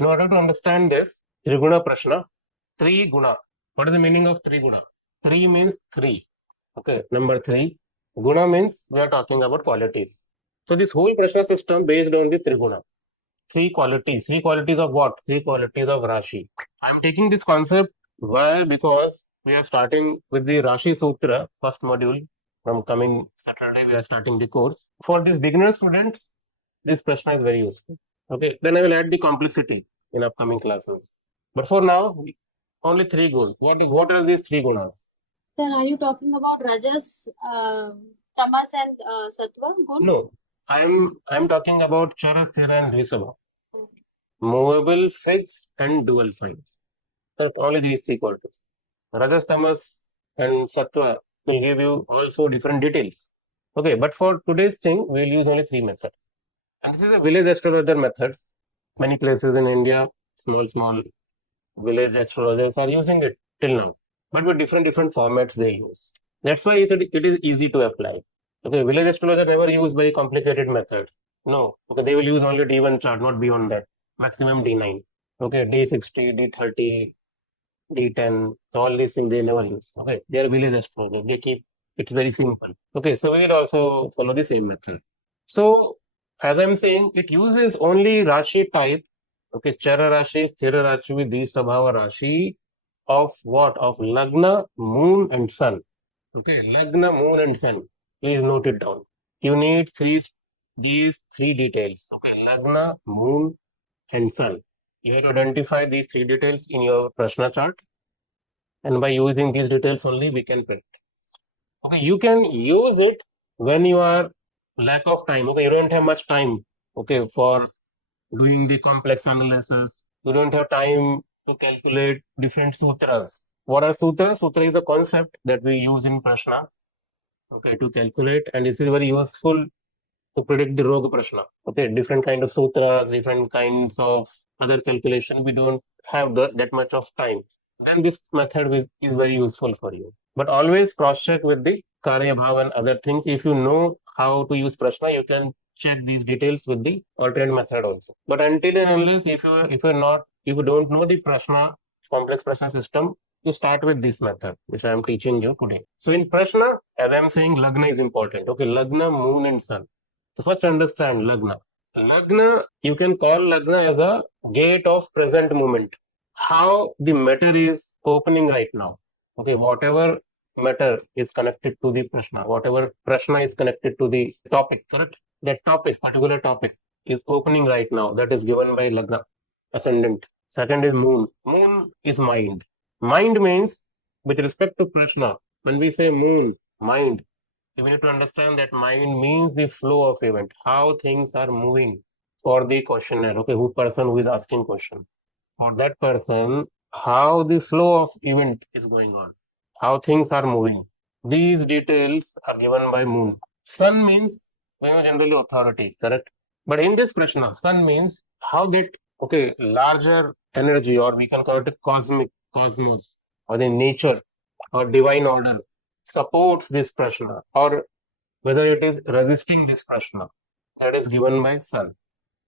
In order to understand this, TriGuna Praśna, TriGuna. What is the meaning of TriGuna? Tri means three. Okay, number three. Guna means we are talking about qualities. So this whole Prashna system based on the TriGuna. Three qualities. Three qualities of what? Three qualities of Rashi. I am taking this concept why? Because we are starting with the Rāśi Sutra, first module. From coming Saturday, we are starting the course. For these beginner students, this Prashna is very useful. Okay, then I will add the complexity in upcoming classes. But for now, only three goals. What are these three gunas? Sir, are you talking about Rajas, Tamas and Sattva gun? No, I'm talking about Chara, Sthira and Dvisabha. Movable, fixed and dual signs. So only these three qualities. Rajas, Tamas and Sattva will give you also different details. Okay, but for today's thing, we'll use only three methods. And this is a village astrologer methods. Many places in India, small village astrologers are using it till now, but with different formats they use. That's why it is easy to apply. Okay, village astrologer never use very complicated methods. No, okay, they will use only D1 chart, not beyond that. Maximum D9. Okay, D60, D30, D10. So all these things they never use. Okay, they are village astrologer. They keep it's very simple. Okay, so we will also follow the same method. So as I'm saying, it uses only Rashi type. Okay, Chara Rashi, Sthira Rashi, Dvisabhava Rashi of what? Of Lagna, Moon and Sun. Okay, Lagna, Moon and Sun. Please note it down. You need these three details. Okay, Lagna, Moon and Sun. You have to identify these three details in your Prashna chart. And by using these details only, we can predict. Okay, you can use it when you are lack of time. Okay, you don't have much time. Okay, for doing the complex analysis. You don't have time to calculate different sutras. What are sutras? Sutra is a concept that we use in Prashna, okay, to calculate, and this is very useful to predict the Roga Prashna. Okay, different kind of sutras, different kinds of other calculation. We don't have that much of time. Then this method is very useful for you. But always cross-check with the Karya Bhav and other things. If you know how to use Prashna, you can check these details with the alternate method also. But until and unless if you don't know the Prashna, complex Prashna system, you start with this method, which I am teaching you today. So in Prashna, as I am saying, Lagna is important. Okay, Lagna, Moon and Sun. So first understand Lagna. Lagna, you can call Lagna as a gate of present moment. How the matter is opening right now. Okay, whatever matter is connected to the Prashna, whatever Prashna is connected to the topic, correct? That topic, particular topic is opening right now. That is given by Lagna, ascendant. Second is Moon. Moon is mind. Mind means, with respect to Prashna, when we say Moon, mind, so we need to understand that mind means the flow of event, how things are moving for the questioner, okay, who person who is asking question. For that person, how the flow of event is going on, how things are moving. These details are given by moon. Sun means generally authority, correct? But in this Prashna, sun means how that, okay, larger energy, or we can call it a cosmos, or the nature, or divine order supports this Prashna, or whether it is resisting this Prashna. That is given by sun,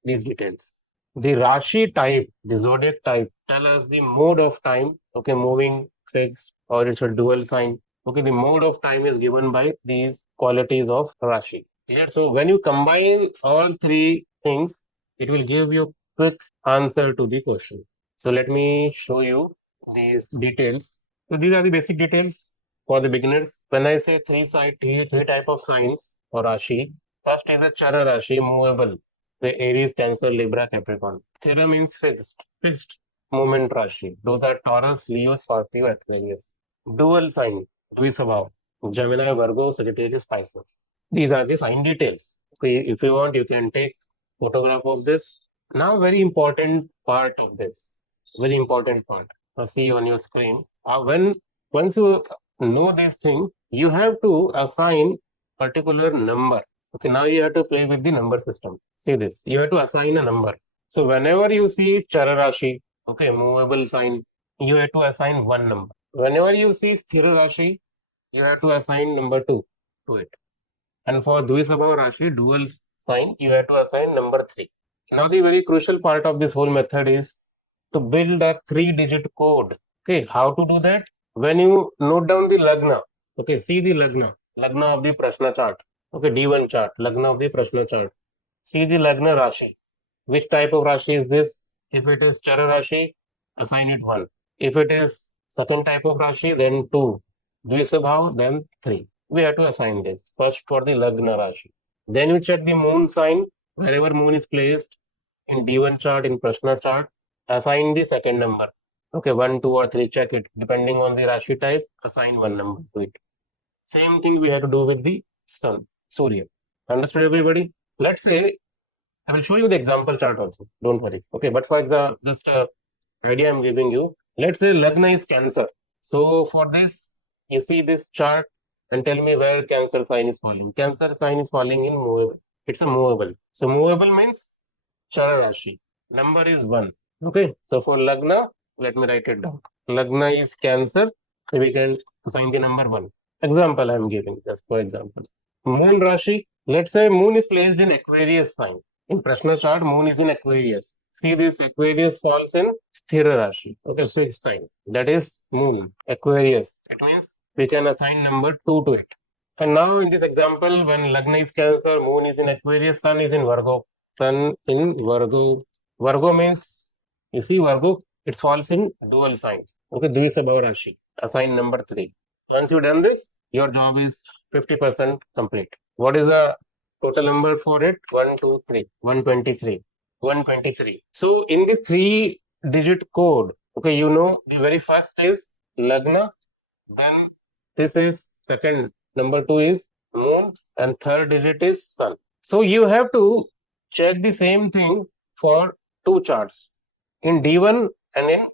these details. The Rashi type, the zodiac type, tell us the mode of time, okay, moving, fixed, or it's a dual sign. Okay, the mode of time is given by these qualities of Rashi. Clear? So when you combine all three things, it will give you quick answer to the question. So let me show you these details. So these are the basic details for the beginners. When I say three type of signs for Rashi, first is a Chara Rashi, movable. The Aries, Cancer, Libra, Capricorn. Sthira means fixed moment Rashi. Those are Taurus, Leo, Scorpio, Aquarius. Dual sign, Dvisabhav, Gemini, Virgo, Sagittarius, Pisces. These are the sign details. Okay, if you want, you can take photograph of this. Now, very important part of this. Very important part. See on your screen. Once you know this thing, you have to assign particular number. Okay, now you have to play with the number system. See this, you have to assign a number. So whenever you see Chara Rashi, okay, movable sign, you have to assign one number. Whenever you see Sthira Rashi, you have to assign number 2 to it. And for Dvisabhava Rashi, dual sign, you have to assign number 3. Now the very crucial part of this whole method is to build a 3-digit code. Okay, how to do that? When you note down the Lagna, okay, see the Lagna of the Prashna chart. Okay, D1 chart, Lagna of the Prashna chart. See the Lagna Rashi. Which type of Rashi is this? If it is Chara Rashi, assign it 1. If it is second type of Rashi, then 2. Dvisabhav, then 3. We have to assign this first for the Lagna Rashi. Then you check the moon sign, wherever moon is placed in D1 chart, in Prashna chart, assign the second number. Okay, 1, 2, or 3, check it. Depending on the Rashi type, assign one number to it. Same thing we have to do with the sun, Surya. Understood, everybody? Let's say I will show you the example chart also. Don't worry. Okay, but for example, just idea I'm giving you. Let's say Lagna is Cancer. So for this, you see this chart and tell me where Cancer sign is falling. Cancer sign is falling in movable. It's a movable. So movable means Chara Rashi. Number is 1. Okay, so for Lagna, let me write it down. Lagna is Cancer. So we can find the number 1. Example I'm giving, just for example. Moon Rashi. Let's say moon is placed in Aquarius sign. In Prashna chart, moon is in Aquarius. See, this Aquarius falls in Sthira Rashi. Okay, fixed sign. That is moon, Aquarius. It means we can assign number 2 to it. And now in this example, when Lagna is Cancer, moon is in Aquarius, sun is in Virgo. Sun in Virgo. Virgo means, you see Virgo, it falls in dual sign. Okay, Dvisabhav Rashi. Assign number 3. Once you've done this, your job is 50% complete. What is the total number for it? 1, 2, 3. 123. 123. So in this 3-digit code, okay, you know the very first is Lagna, then this is second, number 2 is moon, and third digit is sun. So you have to check the same thing for 2 charts in D1 and in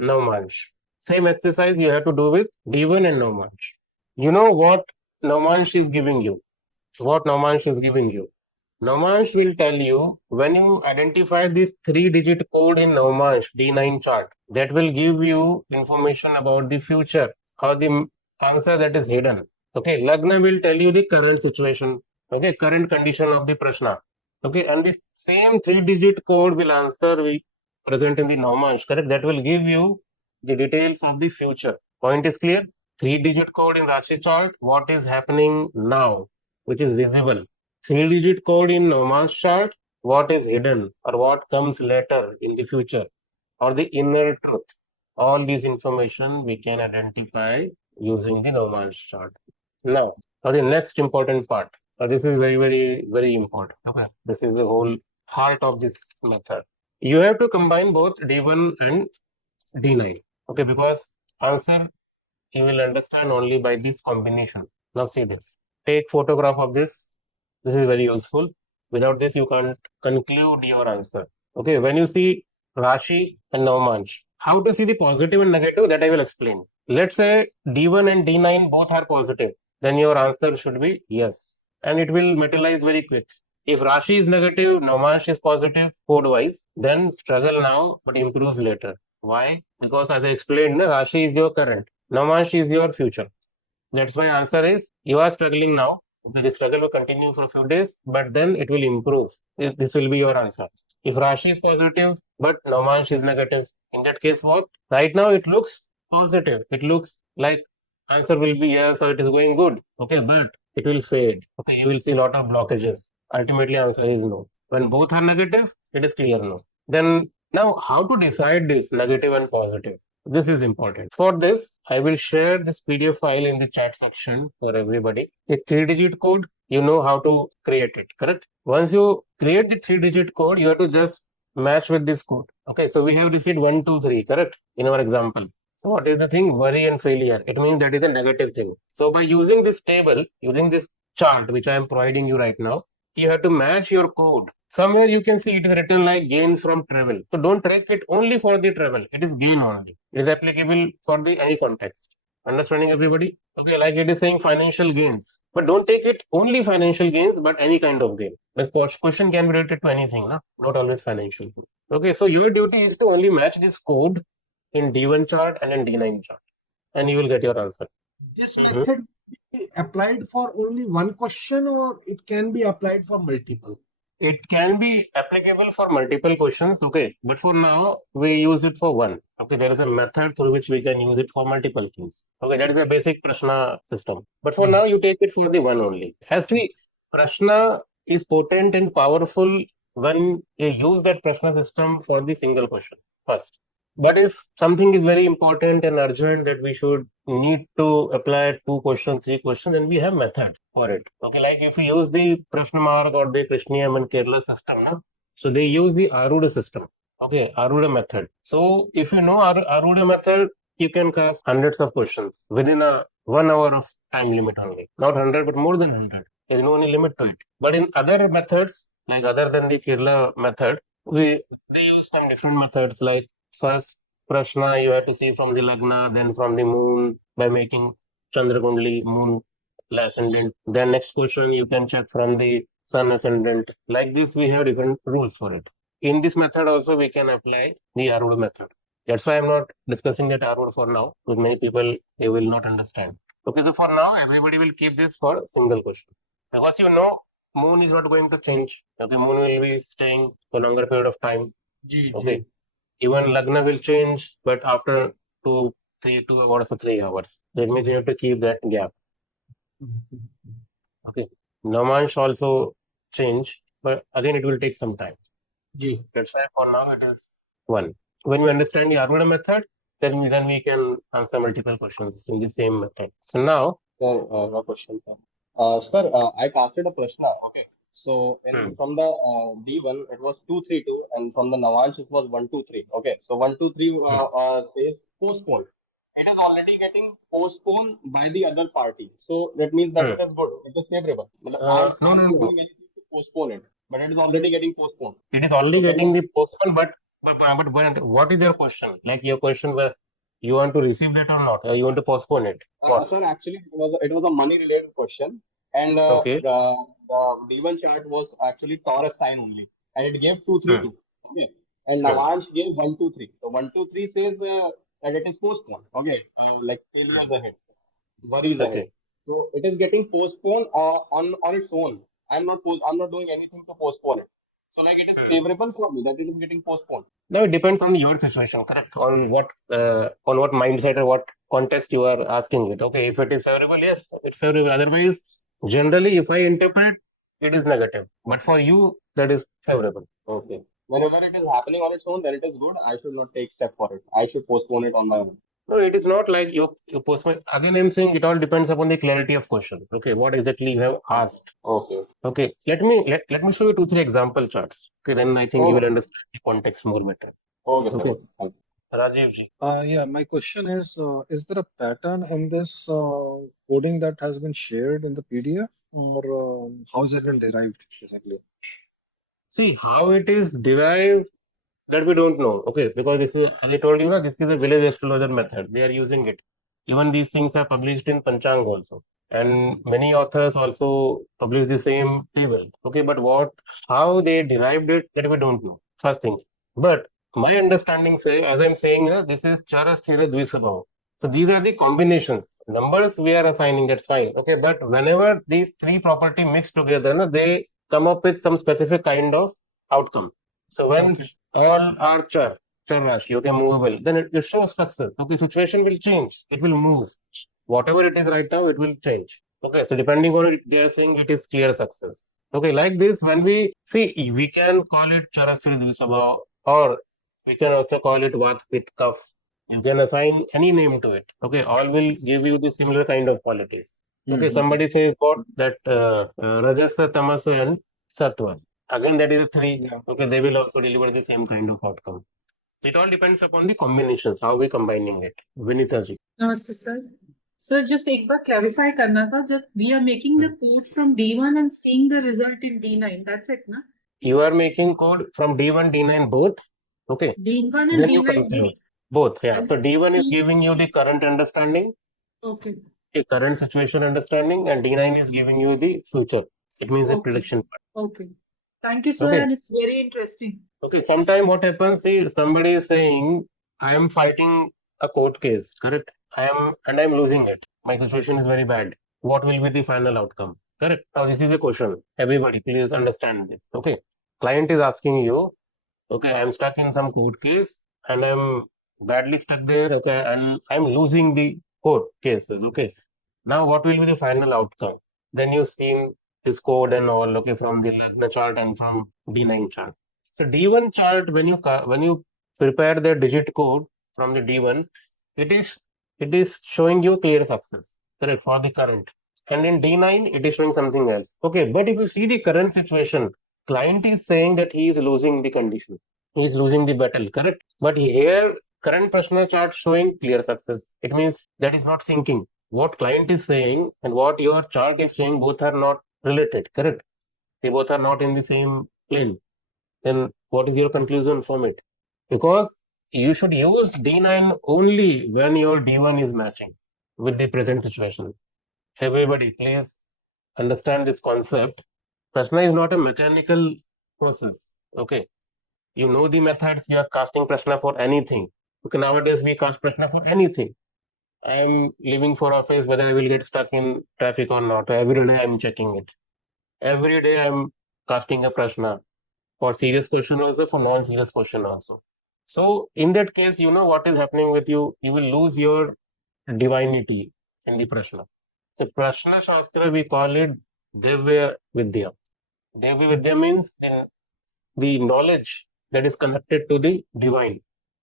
Navāṁśa. Same exercise you have to do with D1 and Navāṁśa. You know what Navāṁśa is giving you? What Navāṁśa is giving you? Navāṁśa will tell you when you identify this 3-digit code in Navāṁśa D9 chart, that will give you information about the future or the answer that is hidden. Okay, Lagna will tell you the current situation, okay, current condition of the Prashna. Okay, and the same 3-digit code will answer we present in the Navāṁśa, correct? That will give you the details of the future. Point is clear? 3-digit code in Rashi chart, what is happening now, which is visible. 3-digit code in Navāṁśa chart, what is hidden or what comes later in the future, or the inner truth. All these information we can identify using the Navāṁśa chart. Now, for the next important part, this is very, very, very important. Okay, this is the whole heart of this method. You have to combine both D1 and D9. Okay, because answer you will understand only by this combination. Now see this. Take photograph of this. This is very useful. Without this, you can't conclude your answer. Okay, when you see Rashi and Navāṁśa, how to see the positive and negative, that I will explain. Let's say D1 and D9 both are positive, then your answer should be yes. And it will materialize very quick. If Rashi is negative, Navāṁśa is positive, code-wise, then struggle now, but improves later. Why? Because as I explained, Rashi is your current, Navāṁśa is your future. That's why answer is you are struggling now. The struggle will continue for a few days, but then it will improve. This will be your answer. If Rashi is positive, but Navāṁśa is negative, in that case, what? Right now it looks positive. It looks like answer will be yes, or it is going good. Okay, but it will fade. Okay, you will see a lot of blockages. Ultimately, answer is no. When both are negative, it is clear no. Then now, how to decide this negative and positive? This is important. For this, I will share this PDF file in the chat section for everybody. A 3-digit code, you know how to create it, correct? Once you create the 3-digit code, you have to just match with this code. Okay, so we have received 1, 2, 3, correct? In our example. So what is the thing? Worry and failure. It means that is a negative thing. So by using this table, using this chart, which I am providing you right now, you have to match your code. Somewhere you can see it is written like gains from travel. So don't track it only for the travel. It is gain only. It is applicable for the any context. Understanding everybody? Okay, like it is saying financial gains. But don't take it only financial gains, but any kind of gain. The question can be related to anything, no? Not always financial. Okay, so your duty is to only match this code in D1 chart and in D9 chart. And you will get your answer. This method be applied for only one question or it can be applied for multiple? It can be applicable for multiple questions, okay, but for now we use it for one. Okay, there is a method through which we can use it for multiple things. Okay, that is a basic Prashna system. But for now, you take it for the one only. As the Prashna is potent and powerful when you use that Prashna system for the single question first. But if something is very important and urgent that we should need to apply 2 questions, 3 questions, then we have methods for it. Okay, like if we use the Prashna mark or the Krishniyam and Kerala system, no? So they use the Aruda system. Okay, Aruda method. So if you know Aruda method, you can cast hundreds of questions within a 1 hour of time limit only. Not 100, but more than 100. There's no any limit to it. But in other methods, like other than the Kerala method, they use some different methods. Like first Prashna you have to see from the Lagna, then from the moon by making Chandra Kundali, moon ascendant. Then next question you can check from the sun ascendant. Like this, we have different rules for it. In this method also we can apply the Aruda method. That's why I'm not discussing that Aruda for now, because many people they will not understand. Okay, so for now everybody will keep this for a single question. Because you know moon is not going to change. Okay, moon will be staying for longer period of time. Okay. Even Lagna will change, but after 2 hours or 3 hours. That means you have to keep that gap. Okay. Navāṁśa also change, but again it will take some time. That's why for now it is one. When we understand the Aruda method, then we can answer multiple questions in the same method. So now, Sir, no question, sir. Sir, I casted a Prashna. Okay. So from the D1 it was 232, and from the Navāṁśa it was 123. Okay. So 123 says postponed. It is already getting postponed by the other party. So that means that it is good. It is favorable. I'm no. not doing anything to postpone it, but it is already getting postponed. It is already getting the postponed, but what is your question? Like your question where you want to receive that or not? Or you want to postpone it? What? Sir, actually, it was a money related question, and Okay. the D1 chart was actually Taurus sign only, and it gave 232. Okay, and Navāṁśa gave 123. So 123 says that it is postponed. Okay, like failures ahead, worries ahead. So it is getting postponed on its own. I'm not doing anything to postpone it. So like it is favorable for me that it is getting postponed. No, it depends on your situation, correct? On what mindset or what context you are asking it. Okay, if it is favorable, yes, it's favorable. Otherwise, generally, if I interpret, it is negative. But for you, that is favorable. Okay. Whenever it is happening on its own, then it is good. I should not take step for it. I should postpone it on my own. No, it is not like you postpone. Again, I'm saying it all depends upon the clarity of question. Okay, what exactly you have asked. Okay. Okay, let me show you 2-3 example charts. Okay, then I think you will understand the context more better. Okay. Rajiv ji. Yeah, my question is there a pattern in this coding that has been shared in the PDF, or how has it been derived, basically? See, how it is derived, that we don't know. Okay, because this is, as I told you, this is a village astrologer method. They are using it. Even these things are published in Panchang also. And many authors also publish the same table. Okay, but how they derived it, that we don't know. First thing. But my understanding say, as I'm saying, this is Chara Sthira Dvisabhava. So these are the combinations. Numbers we are assigning, that's fine. Okay, but whenever these three property mix together, they come up with some specific kind of outcome. So when all are Char Rashi, okay, movable, then it shows success. Okay, situation will change. It will move. Whatever it is right now, it will change. Okay, so depending on it, they are saying it is clear success. Okay, like this, when we see, we can call it Charastri Dvisabha, or we can also call it Vat Pit Kaf. You can assign any name to it. Okay, all will give you the similar kind of qualities. Okay, somebody says what that Rajasa, Tamasa, and Sattva. Again, that is a 3. Yeah. Okay, they will also deliver the same kind of outcome. So it all depends upon the combinations, how we combining it. Vinita ji. नमस्ते sir sir just एक बार clarify करना था just we are making the code from D1 and seeing the result in D9 that's it na You are making code from D1 D9 both. Okay, D1 and then you D9 compare both. Yeah, And so D1 is see- giving you the current understanding, okay a current situation understanding, and D9 is giving you the future. It means a Okay. prediction part. okay thank you sir Okay. and it's very interesting Okay, sometime what happens is somebody is saying, I am fighting a court case, correct? I am losing it. My situation is very bad. What will be the final outcome? Correct. Now this is a question. Everybody, please understand this. Okay. client is asking you, okay, I'm stuck in some court case and I'm badly stuck there, okay, and I'm losing the court cases, okay. Now, what will be the final outcome? Then you've seen this code and all, okay, from the Lagna chart and from D9 chart. So D1 chart, when you prepare the digit code from the D1, it is showing you clear success, correct, for the current. And in D9, it is showing something else. Okay, but if you see the current situation, client is saying that he is losing the condition. He is losing the battle, correct? But here, current Prashna chart showing clear success. It means that is not syncing. What client is saying and what your chart is saying, both are not related, correct? They both are not in the same plane. Then what is your conclusion from it? Because you should use D9 only when your D1 is matching with the present situation. Everybody, please understand this concept. Prashna is not a mechanical process. Okay. You know the methods, you are casting Prashna for anything. Okay, nowadays we cast Prashna for anything. I am leaving for office, whether I will get stuck in traffic or not. Every day I am checking it. Every day I am casting a Prashna for serious question also, for non-serious question also. So in that case, you know what is happening with you. You will lose your divinity in the Prashna. So Prashna Shastra, we call it Divya Vidya. Divya Vidya means the knowledge that is connected to the divine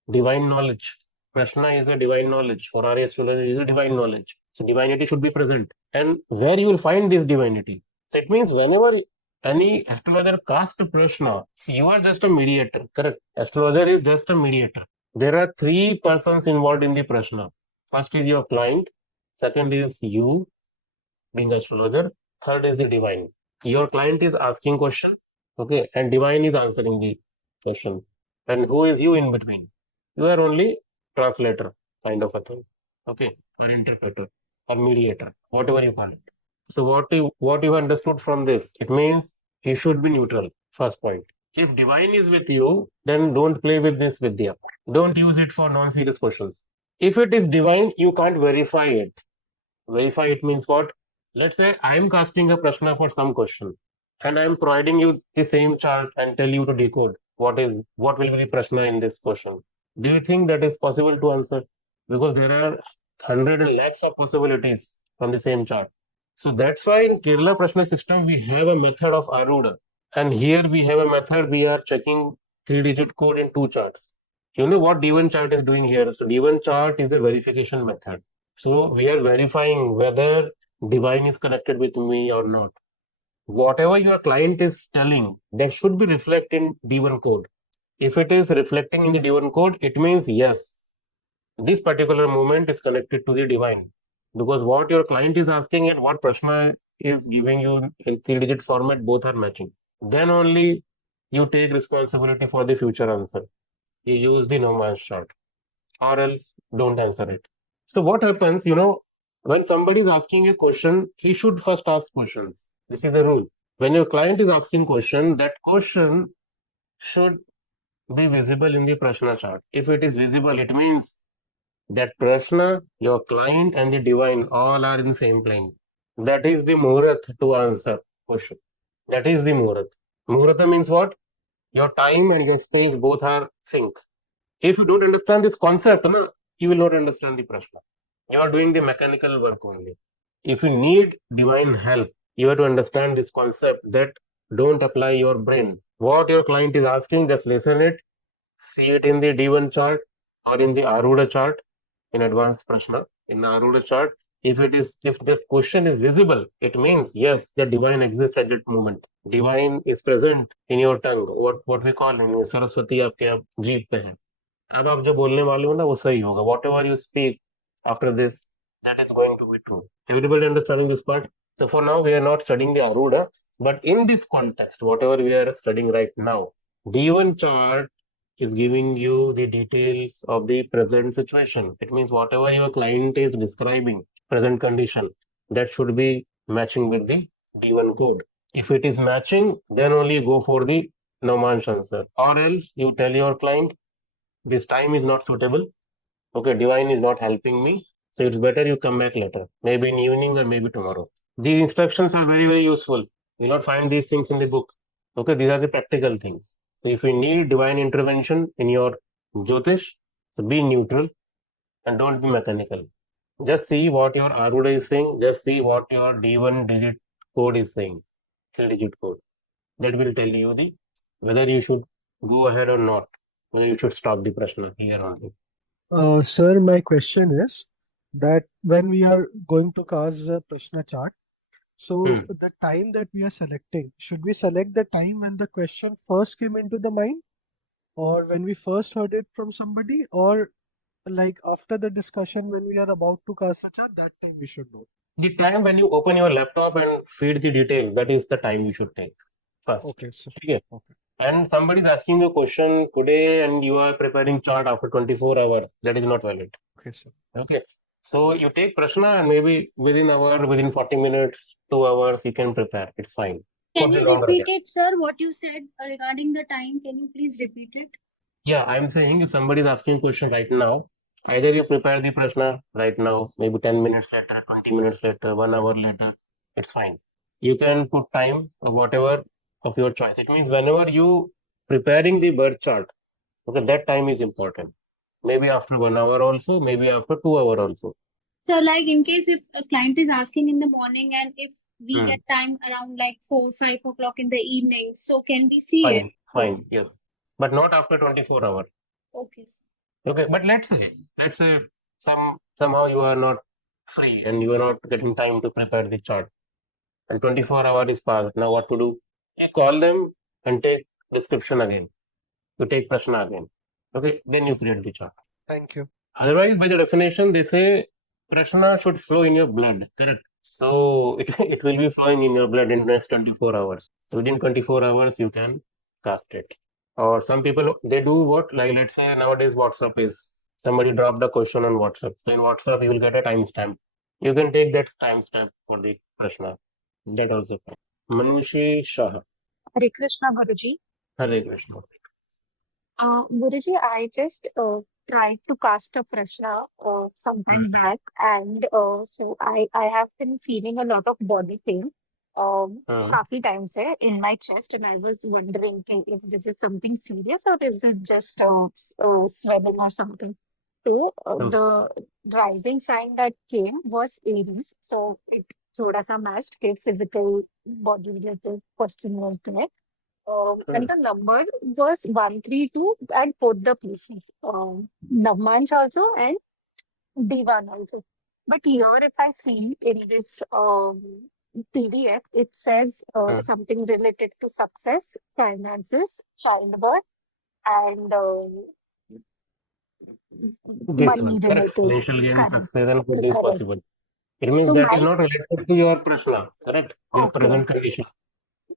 knowledge. Prashna is a divine knowledge, or Rāśi Astrologer is a divine knowledge. So divinity should be present. And where you will find this divinity? So it means whenever any astrologer casts Prashna, you are just a mediator, correct? Astrologer is just a mediator. There are three persons involved in the Prashna. First is your client, second is you, being astrologer, third is the divine. Your client is asking question, okay, and divine is answering the question. And who is you in between? You are only translator kind of a thing, okay, or interpreter or mediator, whatever you call it. So what you understood from this, it means you should be neutral. First point. If divine is with you, then don't play with this vidya. Don't use it for non-serious questions. If it is divine, you can't verify it. Verify it means what? Let's say I'm casting a Prashna for some question and I'm providing you the same chart and tell you to decode what will be the Prashna in this question. Do you think that is possible to answer? Because there are hundred and lakhs of possibilities from the same chart. So that's why in Kerala Prashna system we have a method of Aruda. And here we have a method, we are checking 3-digit code in two charts. You know what D1 chart is doing here? So D1 chart is a verification method. So we are verifying whether divine is connected with me or not. Whatever your client is telling, that should be reflected in D1 code. If it is reflecting in the D1 code, it means yes, this particular movement is connected to the divine. Because what your client is asking and what Prashna is giving you in 3-digit format, both are matching. Then only you take responsibility for the future answer. You use the Navāṁśa chart, or else don't answer it. So what happens, when somebody is asking a question, he should first ask questions. This is the rule. When your client is asking question, that question should be visible in the Prashna chart. If it is visible, it means that Prashna, your client and the divine all are in the same plane. That is the Muhurat to answer question. That is the Muhurat. Muhurata means what? Your time and your space both are sync. If you don't understand this concept, you will not understand the Prashna. You are doing the mechanical work only. If you need divine help, you have to understand this concept that don't apply your brain. What your client is asking, just listen it, see it in the D1 chart or in the Aruda chart, in advanced Prashna, in the Aruda chart. If the question is visible, it means yes, the divine exists at that moment. Divine is present in your tongue. What we call in Saraswati आपके जीभ पे है. अब आप जो बोलने वाले हो ना वो सही होगा. Whatever you speak after this, that is going to be true. Everybody understanding this part? So for now, we are not studying the Aruda, but in this context, whatever we are studying right now, D1 chart is giving you the details of the present situation. It means whatever your client is describing, present condition, that should be matching with the D1 code. If it is matching, then only go for the Navāṁśa answer. Or else you tell your client, this time is not suitable. Okay, divine is not helping me. So it's better you come back later, maybe in evening or maybe tomorrow. These instructions are very, very useful. You will not find these things in the book. Okay, these are the practical things. So if you need divine intervention in your Jyotish, so be neutral and don't be mechanical. Just see what your Aruda is saying, just see what your D1 digit code is saying, 3-digit code. That will tell you the whether you should go ahead or not, whether you should stop the Prashna here only. Sir, my question is that when we are going to cast the Prashna chart, so the time that we are selecting, should we select the time when the question first came into the mind, or when we first heard it from somebody, or like after the discussion when we are about to cast a chart, that time we should know? The time when you open your laptop and feed the details, that is the time you should take first. Okay, sir. Okay. Okay. And somebody is asking you a question today and you are preparing chart after 24 hours, that is not valid. Okay, sir. Okay. So you take Prashna and maybe within 40 minutes, 2 hours, you can prepare. It's fine. Can Could be you longer repeat than- it, sir? What you said regarding the time? Can you please repeat it? Yeah, I'm saying if somebody is asking a question right now, either you prepare the Prashna right now, maybe 10 minutes later, 20 minutes later, 1 hour later, it's fine. You can put time or whatever of your choice. It means whenever you preparing the birth chart, okay, that time is important. Maybe after 1 hour also, maybe after 2 hours also. So, like in case if a client is asking in the morning and if we Hmm. get time around like 4, 5 o'clock in the evening, so can we see it? Fine, yes. But not after 24 hours. Okay, sir. Okay, but let's say somehow you are not free and you are not getting time to prepare the chart. And 24 hours is passed. Now what to do? You call them and take description again. You take Prashna again. Okay, then you create the chart. Thank you. Otherwise, by the definition, they say Prashna should flow in your blood. Correct. So it will be flowing in your blood in the next 24 hours. So within 24 hours, you can cast it. Or some people, they do what? Like, let's say nowadays WhatsApp is, somebody dropped a question on WhatsApp. So in WhatsApp, you will get a timestamp. You can take that timestamp for the Prashna. That also fine. Manushi Shah. Hare Krishna, Guruji. Hare Krishna. Guruji, I just tried to cast a Prashna some time back, and so I have been feeling a lot of body pain काफी time से in my chest, and I was wondering if this is something serious or is it just swelling or something. So the rising sign that came was Aries, so it थोड़ा सा matched के physical body related question was there. And the number was 132 at both the places, Navāṁśa also and Divan also. But here, if I see in this PDF, it says something related to success, finances, childbirth, and This money one, correct. related. Financial gain, Correct. success, and good is Correct. possible. It means So that is my not related to your Prashna, correct? Your okay, present condition.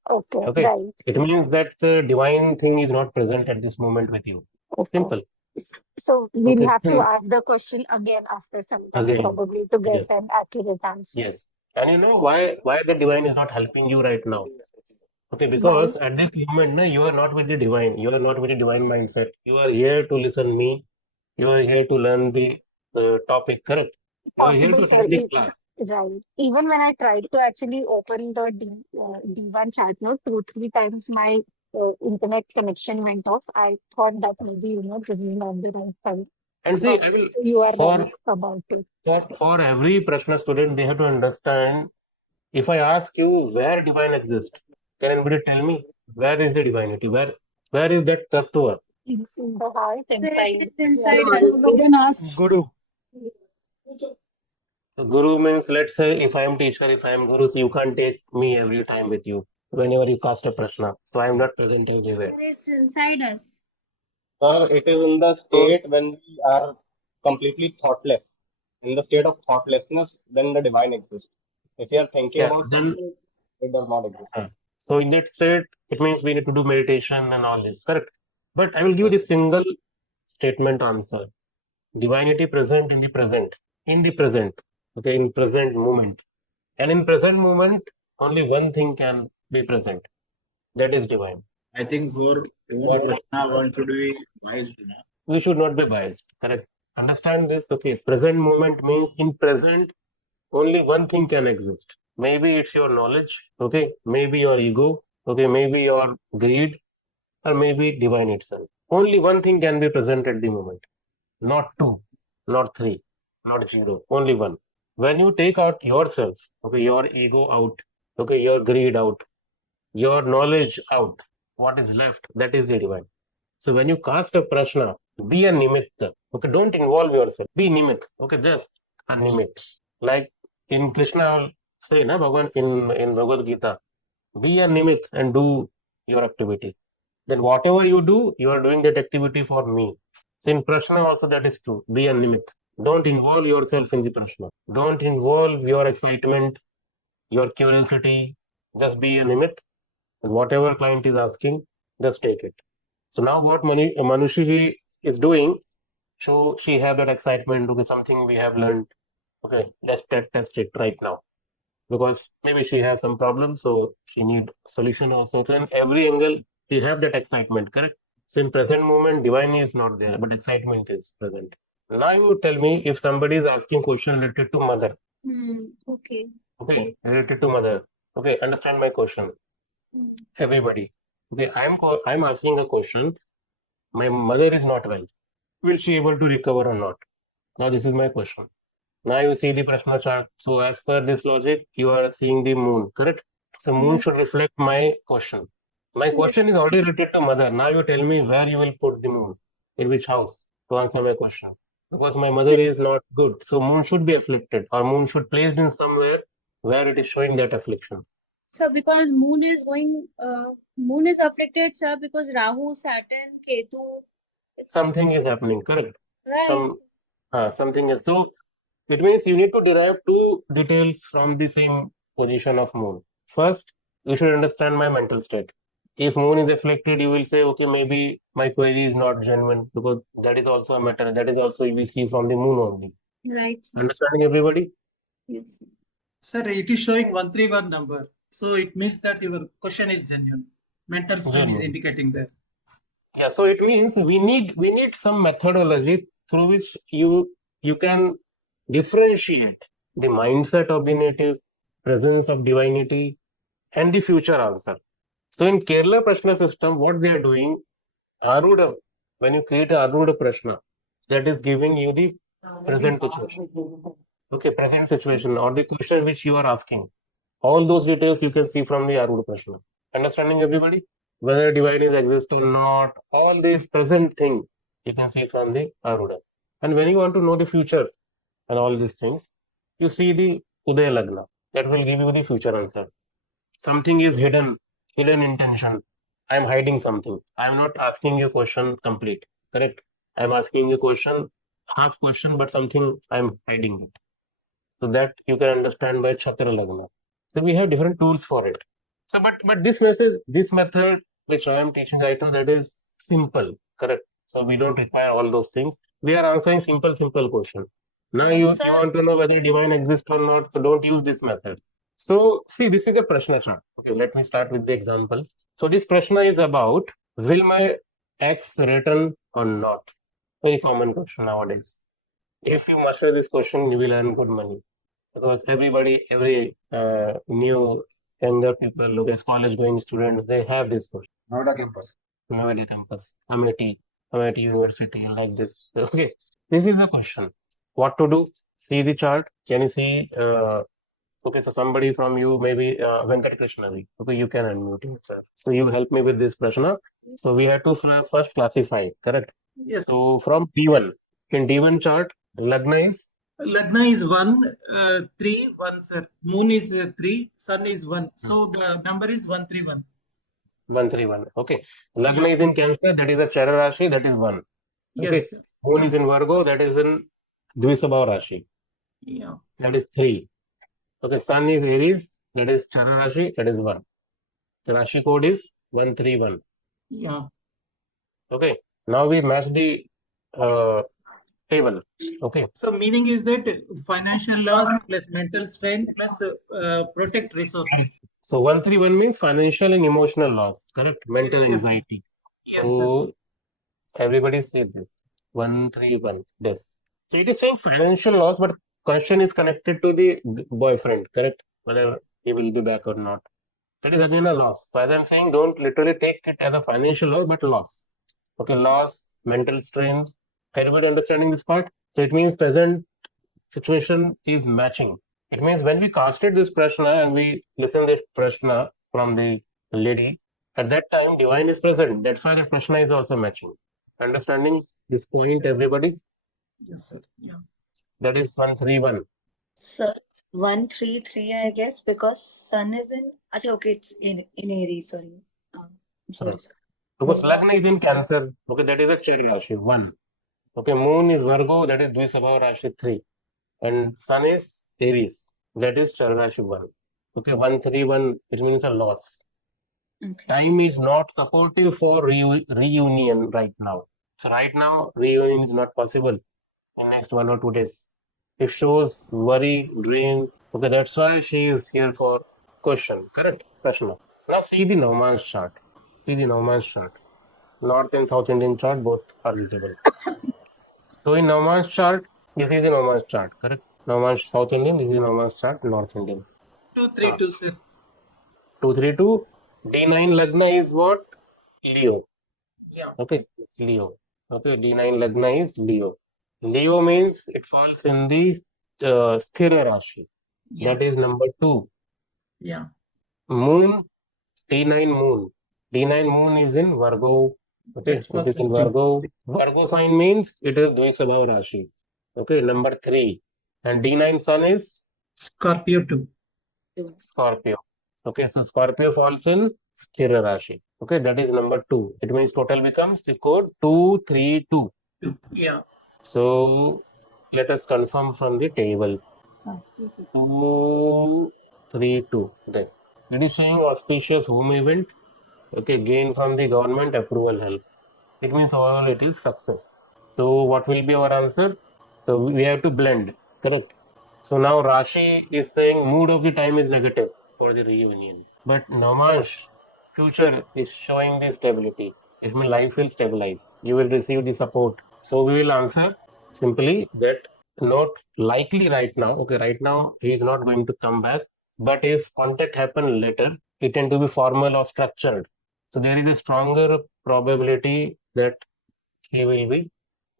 okay, Okay. right. It means that the divine thing is not present at this moment with you. Okay. Simple. So we'll Okay. have to ask the question again after some time, Again. probably to get Yes. an accurate answer. Yes. And you know why the divine is not helping you right now? Okay, because at this moment, no, you are not with the divine. You are not with the divine mindset. You are here to listen me. You are here to learn the topic, correct? You are here Possible, to sir. learn the class. Right. Even when I tried to actually open the D1 chat note 2, 3 times, my internet connection went off. I thought that maybe, this is not the right time. And see, I So will you are for right about it. for every Prashna student, they have to understand. If I ask you where divine exists, can anybody tell me where is the divinity? Where is that tattva? In the heart, inside. Inside us. Within us. Guru. So Guru means, let's say, if I am teacher, if I am Guru, so you can't take me every time with you whenever you cast a Prashna. So I am not present everywhere. It's inside us. Sir, it is in the state when we are completely thoughtless. In the state of thoughtlessness, then the divine exists. If you are thinking Yes, about then something, it does not exist. so in that state, it means we need to do meditation and all this, correct? But I will give you the single statement answer. Divinity present in the present. Okay, in present moment. And in present moment, only one thing can be present. That is divine. I think for Prashna, one should be wise. We should not be biased, correct? Understand this? Okay, present moment means in present, only one thing can exist. Maybe it's your knowledge, okay? Maybe your ego, okay, maybe your greed, or maybe divine itself. Only one thing can be present at the moment, not two, not three, not zero, only one. When you take out yourself, okay, your ego out, okay, your greed out, your knowledge out, what is left, that is the divine. So when you cast a prashna, be a nimitta, okay, don't involve yourself, be nimit, okay, just a nimit. Like in Krishna will say, na, Bhagavan, in Bhagavad Gita, be a nimit and do your activity. Then whatever you do, you are doing that activity for me. So in Prashna also that is true. Be a nimit. Don't involve yourself in the Prashna. Don't involve your excitement, your curiosity. Just be a nimit. And whatever client is asking, just take it. So now what Manushi is doing, so she have that excitement to be something we have learned. Okay, let's test it right now. Because maybe she has some problem, so she need solution also. So in every angle, she have that excitement, correct? So in present moment, divine is not there, but excitement is present. Now you tell me if somebody is asking question related to mother. Okay. Okay, related to mother. Okay, understand my question. Everybody. Okay, I'm asking a question. My mother is not well. Will she able to recover or not? Now this is my question. Now you see the Prashna chart. So as per this logic, you are seeing the moon, correct? So moon should reflect my question. My question is already related to mother. Now you tell me where you will put the moon, in which house to answer my question. Because my mother is not good, so moon should be afflicted, or moon should placed in somewhere where it is showing that affliction. So because moon is afflicted, sir, because Rahu, Saturn, Ketu, Something is happening, correct? right. Something is so. It means you need to derive two details from the same position of moon. First, you should understand my mental state. If moon is afflicted, you will say, okay, maybe my query is not genuine, because that is also a matter. That is also we see from the moon only. Right. Understanding everybody? Yes. Sir, it is showing 131 number. So it means that your question is genuine. Mental strain is Genuine. indicating there. Yeah, so it means we need some methodology through which you can differentiate the mindset of the native, presence of divinity, and the future answer. So in Kerala Prashna system, what they are doing, Aruda, when you create a Aruda Prashna, that is giving you the present situation. Okay, present situation or the question which you are asking. All those details you can see from the Aruda Prashna. Understanding everybody? Whether divine is exist or not, all these present thing you can see from the Aruda. And when you want to know the future and all these things, you see the Udaya Lagna. That will give you the future answer. Something is hidden intention. I'm hiding something. I'm not asking you question complete, correct? I'm asking you question, half question, but something I'm hiding it. So that you can understand by Chatra Lagna. So we have different tools for it. So but this method which I am teaching right now, that is simple, correct? So we don't require all those things. We are answering simple question. Now you want to know whether divine exists or not, so don't use this method. So see, this is a Prashna chart. Okay, let me start with the example. So this Prashna is about, will my ex return or not? Very common question nowadays. If you master this question, you will earn good money. Because every new younger people, okay, college going students, they have this question. Noida campus. Noida campus, Amity University, like this. Okay, this is the question. What to do? See the chart. Can you see? Okay, so somebody from you, maybe Venkat Krishnavi. Okay, you can unmute yourself. So you help me with this Prashna. So we have to first classify, correct? Yes. So from D1, in D1 chart, Lagna is? Lagna is 1, 3, 1, sir. Moon is 3, Sun is 1. So the number is 131. 131. Okay. Lagna is in Cancer, that is a Chara Rashi, that is 1. Okay. Yes. Moon is in Virgo, that is in Dvisabha Rashi, Yeah. that is 3. Okay. Sun is Aries, that is Chara Rashi, that is 1. The Rashi code is 131. Yeah. Okay. Now we match the table. Okay. So meaning is that financial loss plus mental strain plus protect resources. So 131 means financial and emotional loss, correct? Mental Yes. anxiety. Yes, So everybody say this. 131. This. So it is saying financial loss, but question is connected to the boyfriend, correct? Whether he will be back or not. that is again a loss. So as I'm saying, don't literally take it as a financial loss, but loss. Okay, loss, mental strain. Everybody understanding this part? So it means present situation is matching. It means when we casted this Prashna and we listen this Prashna from the lady, at that time divine is present. That's why the Prashna is also matching. Understanding this point, everybody? Yes, sir. Yeah. That is 131. Sir, 133, I guess, because sun is in. Achha, okay, it's in Aries. Sorry. I'm sorry, sir. Because Lagna is in Cancer. Okay, that is a Char Rashi, 1. Okay, Moon is Virgo, that is Dvisabha Rashi, 3. And Sun is Aries, that is Char Rashi, 1. Okay, 131, it means a loss. Okay, sir. Time is not supportive for reunion right now. So right now, reunion is not possible in next 1 or 2 days. It shows worry, drain. Okay, that's why she is here for question. Correct? Prashna. Now see the Navāṁśa chart. See the Navāṁśa chart. North and South Indian chart both are visible. So in Navāṁśa chart, this is the Navāṁśa chart. Correct? Navāṁśa South Indian, this is the Navāṁśa chart North Indian. 232, sir. 232. D9 Lagna is what? Leo. Yeah. Okay, it's Leo. Okay, D9 Lagna is Leo. Leo means it falls in the Sthira Rashi. Yeah. That is number 2. Yeah. Moon, D9 Moon. D9 Moon is in Virgo. Okay, That's it is in perfect. Virgo. Virgo sign means it is Dvisabha Rashi. Okay, number 3. And D9 Sun is Scorpio 2. Scorpio. Okay, so Scorpio falls in Sthira Rashi. Okay, that is number 2. It means total becomes the code 232. Yeah. So let us confirm from the table. 232. This. It is showing auspicious home event. Okay, gain from the government approval help. It means overall it is success. So what will be our answer? So we have to blend. Correct. So now Rashi is saying mood of the time is negative for the reunion. But Navāṁśa, future is showing the stability. It means life will stabilize. You will receive the support. So we will answer simply that not likely right now. Okay, right now he is not going to come back. But if contact happen later, it tend to be formal or structured. So there is a stronger probability that he will be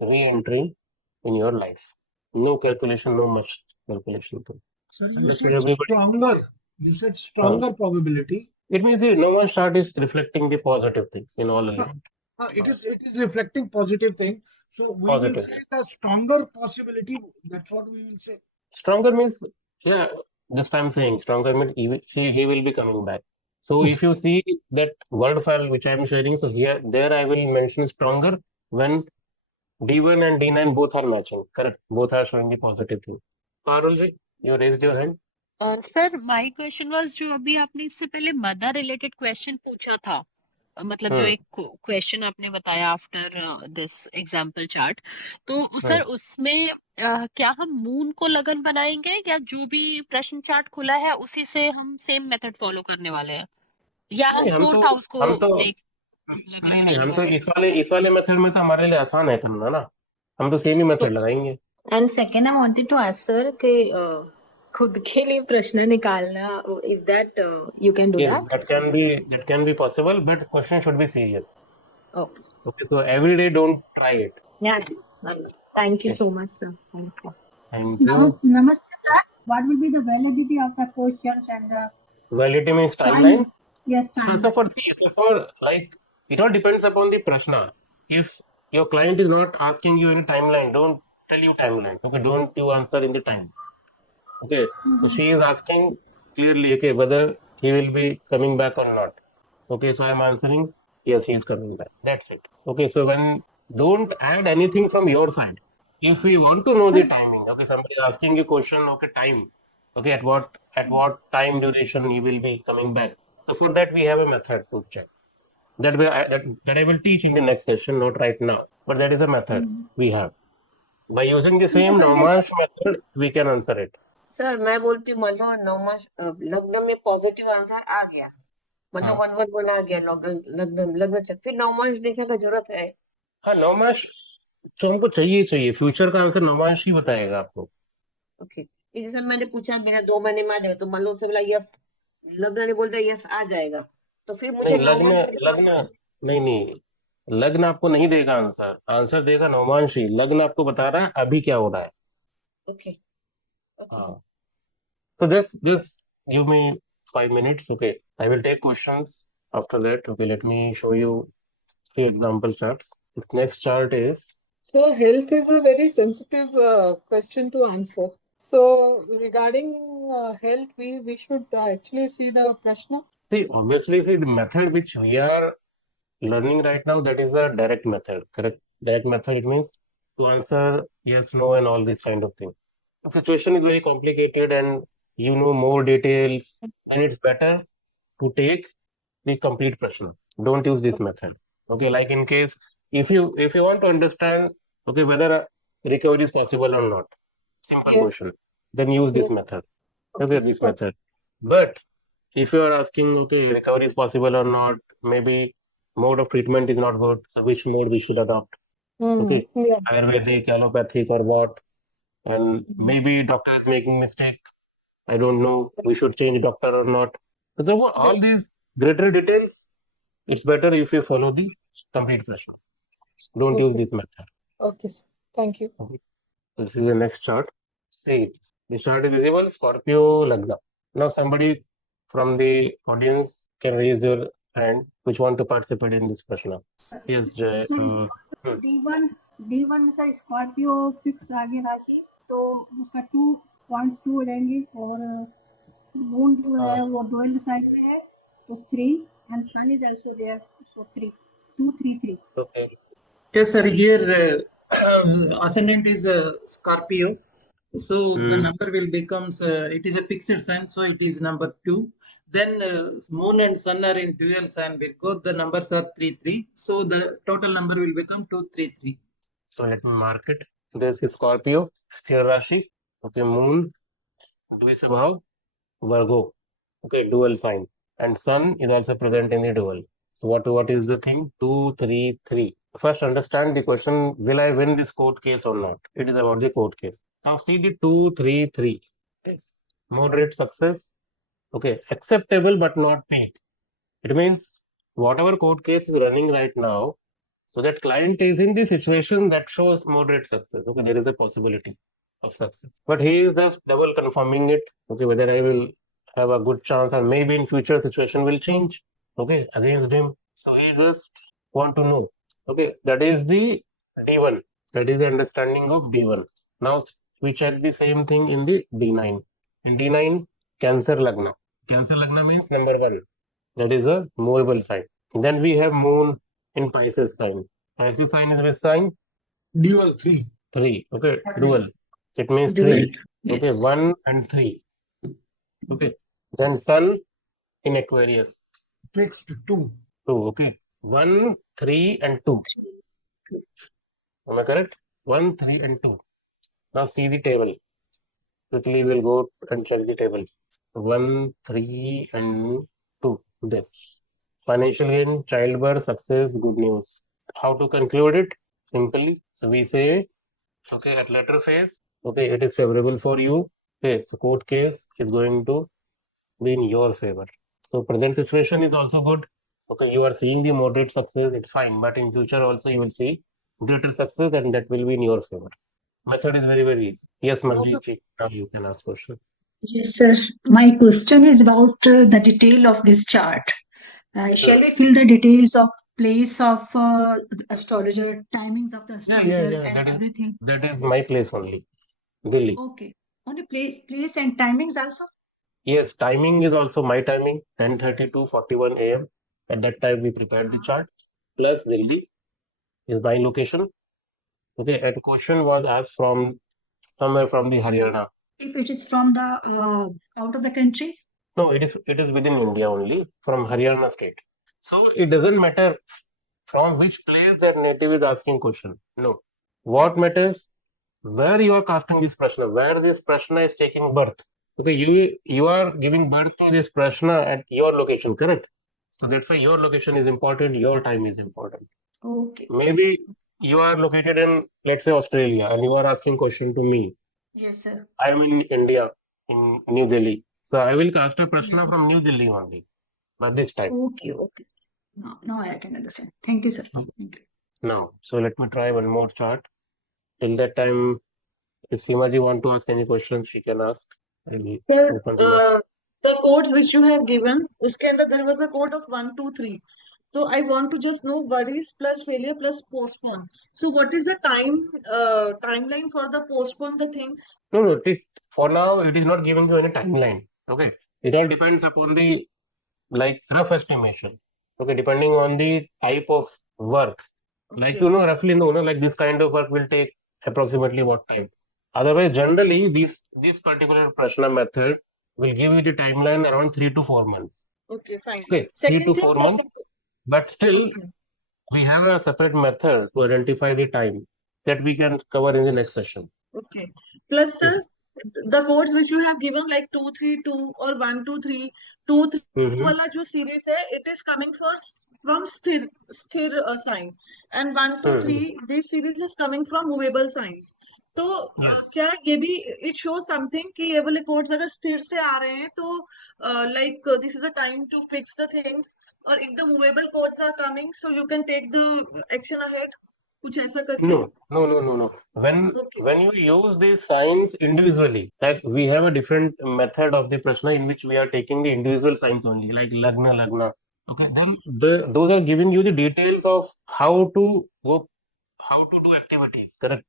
re-entering in your life. No calculation, no much calculation. So you Understood, said everybody? stronger. You said stronger probability. It means the Navāṁśa chart is reflecting the positive things in all elements. It is reflecting positive thing. So we will Positive. say the stronger possibility. That's what we will say. Stronger means, yeah, just I'm saying stronger means he will be coming back. So if you see that word file which I'm sharing, so there I will mention stronger when D1 and D9 both are matching. Correct. Both are showing the positive thing. Parulji, you raised your hand. Sir my question was जो अभी आपने इससे पहले mother related question पूछा था मतलब जो एक क्वेश्चन आपने बताया आफ्टर दिस एग्जांपल चार्ट तो सर उसमें क्या हम मून को लगन बनाएंगे या जो भी प्रश्न चार्ट खुला है उसी से हम सेम मेथड फॉलो करने वाले हैं या हम नहीं, फोर्थ हाउस को देख नहीं, हम तो इस वाले मेथड में तो हमारे लिए आसान है करना ना. हम तो सेम ही मेथड लगाएंगे. And second I wanted to ask sir कि खुद के लिए प्रश्न निकालना if that you can do Yes, that that can be possible, but question should be serious. Okay Okay, so every day don't try it. या thank you so much sir thank you Thank you. Namaste, sir. What will be the validity of the questions and the Validity means timeline. yes, So timeline? for like it all depends upon the prashna. If your client is not asking you any timeline, don't tell you timeline. Okay, don't you answer in the time. Okay, so she is asking clearly, okay, whether he will be coming back or not. Okay, so I'm answering yes, he is coming back. That's it. Okay, so when don't add anything from your side. If we want to know the timing, okay, somebody is asking you question, okay, time, okay, at what time duration he will be coming back. So for that we have a method to check. That I will teach in the next session, not right now, but that is a method we have. By using the same Navāṁśa method, we can answer it. Sir मैं बोलती हूँ मान लो नवमांश लग्न में positive answer आ गया मतलब 111 आ गया लग्न लग्न फिर नवमांश देखने का जरूरत है. हाँ, नवमांश तो हमको चाहिए फ्यूचर का आंसर नवमांश ही बताएगा आपको. ओके जैसे मैंने पूछा मेरा 2 महीने में आ जाएगा तो मान लो उससे बोला यस लग्न ने बोलता है यस आ जाएगा, तो फिर मुझे नहीं, लग्न नवंश लग्न नहीं, लग्न आपको नहीं देगा आंसर, आंसर देगा नवमांश ही। लग्न आपको बता रहा है अभी क्या हो रहा है। ओके ओके हाँ, so just give me 5 minutes. Okay, I will take questions after that. Okay, let me show you few example charts. This next chart is, So health is a very sensitive question to answer. So regarding health, we should actually see the Prashna. obviously the method which we are learning right now, that is a direct method, correct? Direct method, it means to answer yes, no, and all this kind of thing. The situation is very complicated and you know more details, and it's better to take the complete Prashna. Don't use this method. Okay, like in case if you want to understand, okay, whether a recovery is possible or not, simple Yes. question, then use this Yes. method. Okay, this method. But if you are asking, okay, recovery is possible or not, maybe mode of treatment is not good, so which mode we should adopt? Okay, Yeah. Ayurvedic, allopathic, or what? And maybe doctor is making mistake. I don't know. We should change doctor or not. So therefore, all these greater details, it's better if you follow the complete Prashna. Don't use Okay. this method. Okay, sir. Thank you. Okay. This is the next chart. See, the chart is visible. Scorpio Lagna. Now somebody from the audience can raise your hand which want to participate in this Prashna. Yes, Jay. Sir D1 में sir Scorpio fix आगे राशि, तो उसका 2.2 रहेंगे, और moon जो है वो डुअल साइन में है तो 3, and sun is also there, so 233. Okay. Yes, sir. Here, ascendant is Scorpio. So the number will becomes, it is a fixed sign, so it is number 2. Then moon and sun are in dual sign Virgo. The numbers are 3, 3. So the total number will become 233. So let me mark it. This is Scorpio, Sthira Rashi. Okay, moon, Dvisabhav, Virgo. Okay, dual sign. And sun is also present in the dual. So what is the thing? 2, 3, 3. First understand the question, will I win this court case or not? It is about the court case. Now see the 2, 3, 3. Yes. Moderate success. Okay, acceptable but not peak. It means whatever court case is running right now, so that client is in the situation that shows moderate success. Okay, there is a possibility of success. But he is just double confirming it. Okay, whether I will have a good chance or maybe in future situation will change. Okay, against him. So he just want to know. Okay, that is the D1. That is the understanding of D1. Now we check the same thing in the D9. In D9, Cancer Lagna. Cancer Lagna means number 1. That is a movable sign. Then we have moon in Pisces sign. Pisces sign is which sign? Dual 3. 3. Okay, dual. It means Dual, 3. Okay, yes. 1 and 3. Okay. Then sun in Aquarius. Fixed 2. 2. Okay. 1, 3 and 2. Am I correct? 1, 3 and 2. Now see the table. Quickly we'll go and check the table. 1, 3 and 2. This. Financial gain, childbirth, success, good news. How to conclude it? Simply. So we say, okay, at letter phase, okay, it is favorable for you. Okay, so court case is going to be in your favor. So present situation is also good. Okay, you are seeing the moderate success, it's fine. But in future also you will see greater success and that will be in your favor. Method is very, very easy. Yes, Manjeet, now you can ask question. Yes, sir. My question is about the detail of this chart. Shall we fill the details of place of the astrologer, timings of the astrologer, and everything? That is my place only, Delhi. Okay. Only place and timings also? Yes, timing is also my timing, 10:30 to 41 a.m. At that time we prepared the chart. Plus Delhi is my location. Okay, and question was asked from somewhere from the Haryana. If it is from the out of the country? No, it is within India only, from Haryana state. So it doesn't matter from which place their native is asking question. No. What matters? Where you are casting this Prashna, where this Prashna is taking birth. Okay, you are giving birth to this Prashna at your location, correct? So that's why your location is important, your time is important. Okay. Maybe you are located in, let's say, Australia, and you are asking question to me. Yes, sir. I am in India, in New Delhi. So I will cast a Prashna from New Delhi only, but this time. Okay, okay. Now I can understand. Thank you, sir. Thank you. Now, so let me try one more chart. Till that time, if Seemaji want to ask any questions, she can ask. I will Sir, open the mic. the codes which you have given, उसके अंदर there was a code of 1, 2, 3. So I want to just know worries plus failure plus postpone. So what is the timeline for the postpone the things? No, for now, it is not giving you any timeline. Okay. It all depends upon the rough estimation. Okay, depending on the type of work. Like, Okay. Roughly know, like this kind of work will take approximately what time. Otherwise, generally, this particular Prashna method will give you the timeline around 3 to 4 months. Okay, fine. 3 Second to thing, 4 months. But still, okay. we have a separate method to identify the time that we can cover in the next session. Okay. Plus, sir, the codes which you have given like 2, 3, 2 or 1, 2, 3, 2, 3 वाला जो series है, it is coming from स्थिर sign, and 1, 2, 3 this series is coming from movable signs. तो क्या ये भी it shows something कि ये वाले codes अगर स्थिर से आ रहे हैं तो this is a time to fix the things, or if the movable codes are coming, so you can take the action ahead. कुछ ऐसा करके No. When you use these signs individually, like we have a different method of the Prashna in which we are taking the individual signs only, like Lagna. Okay, then those are giving you the details of how to do activities, correct?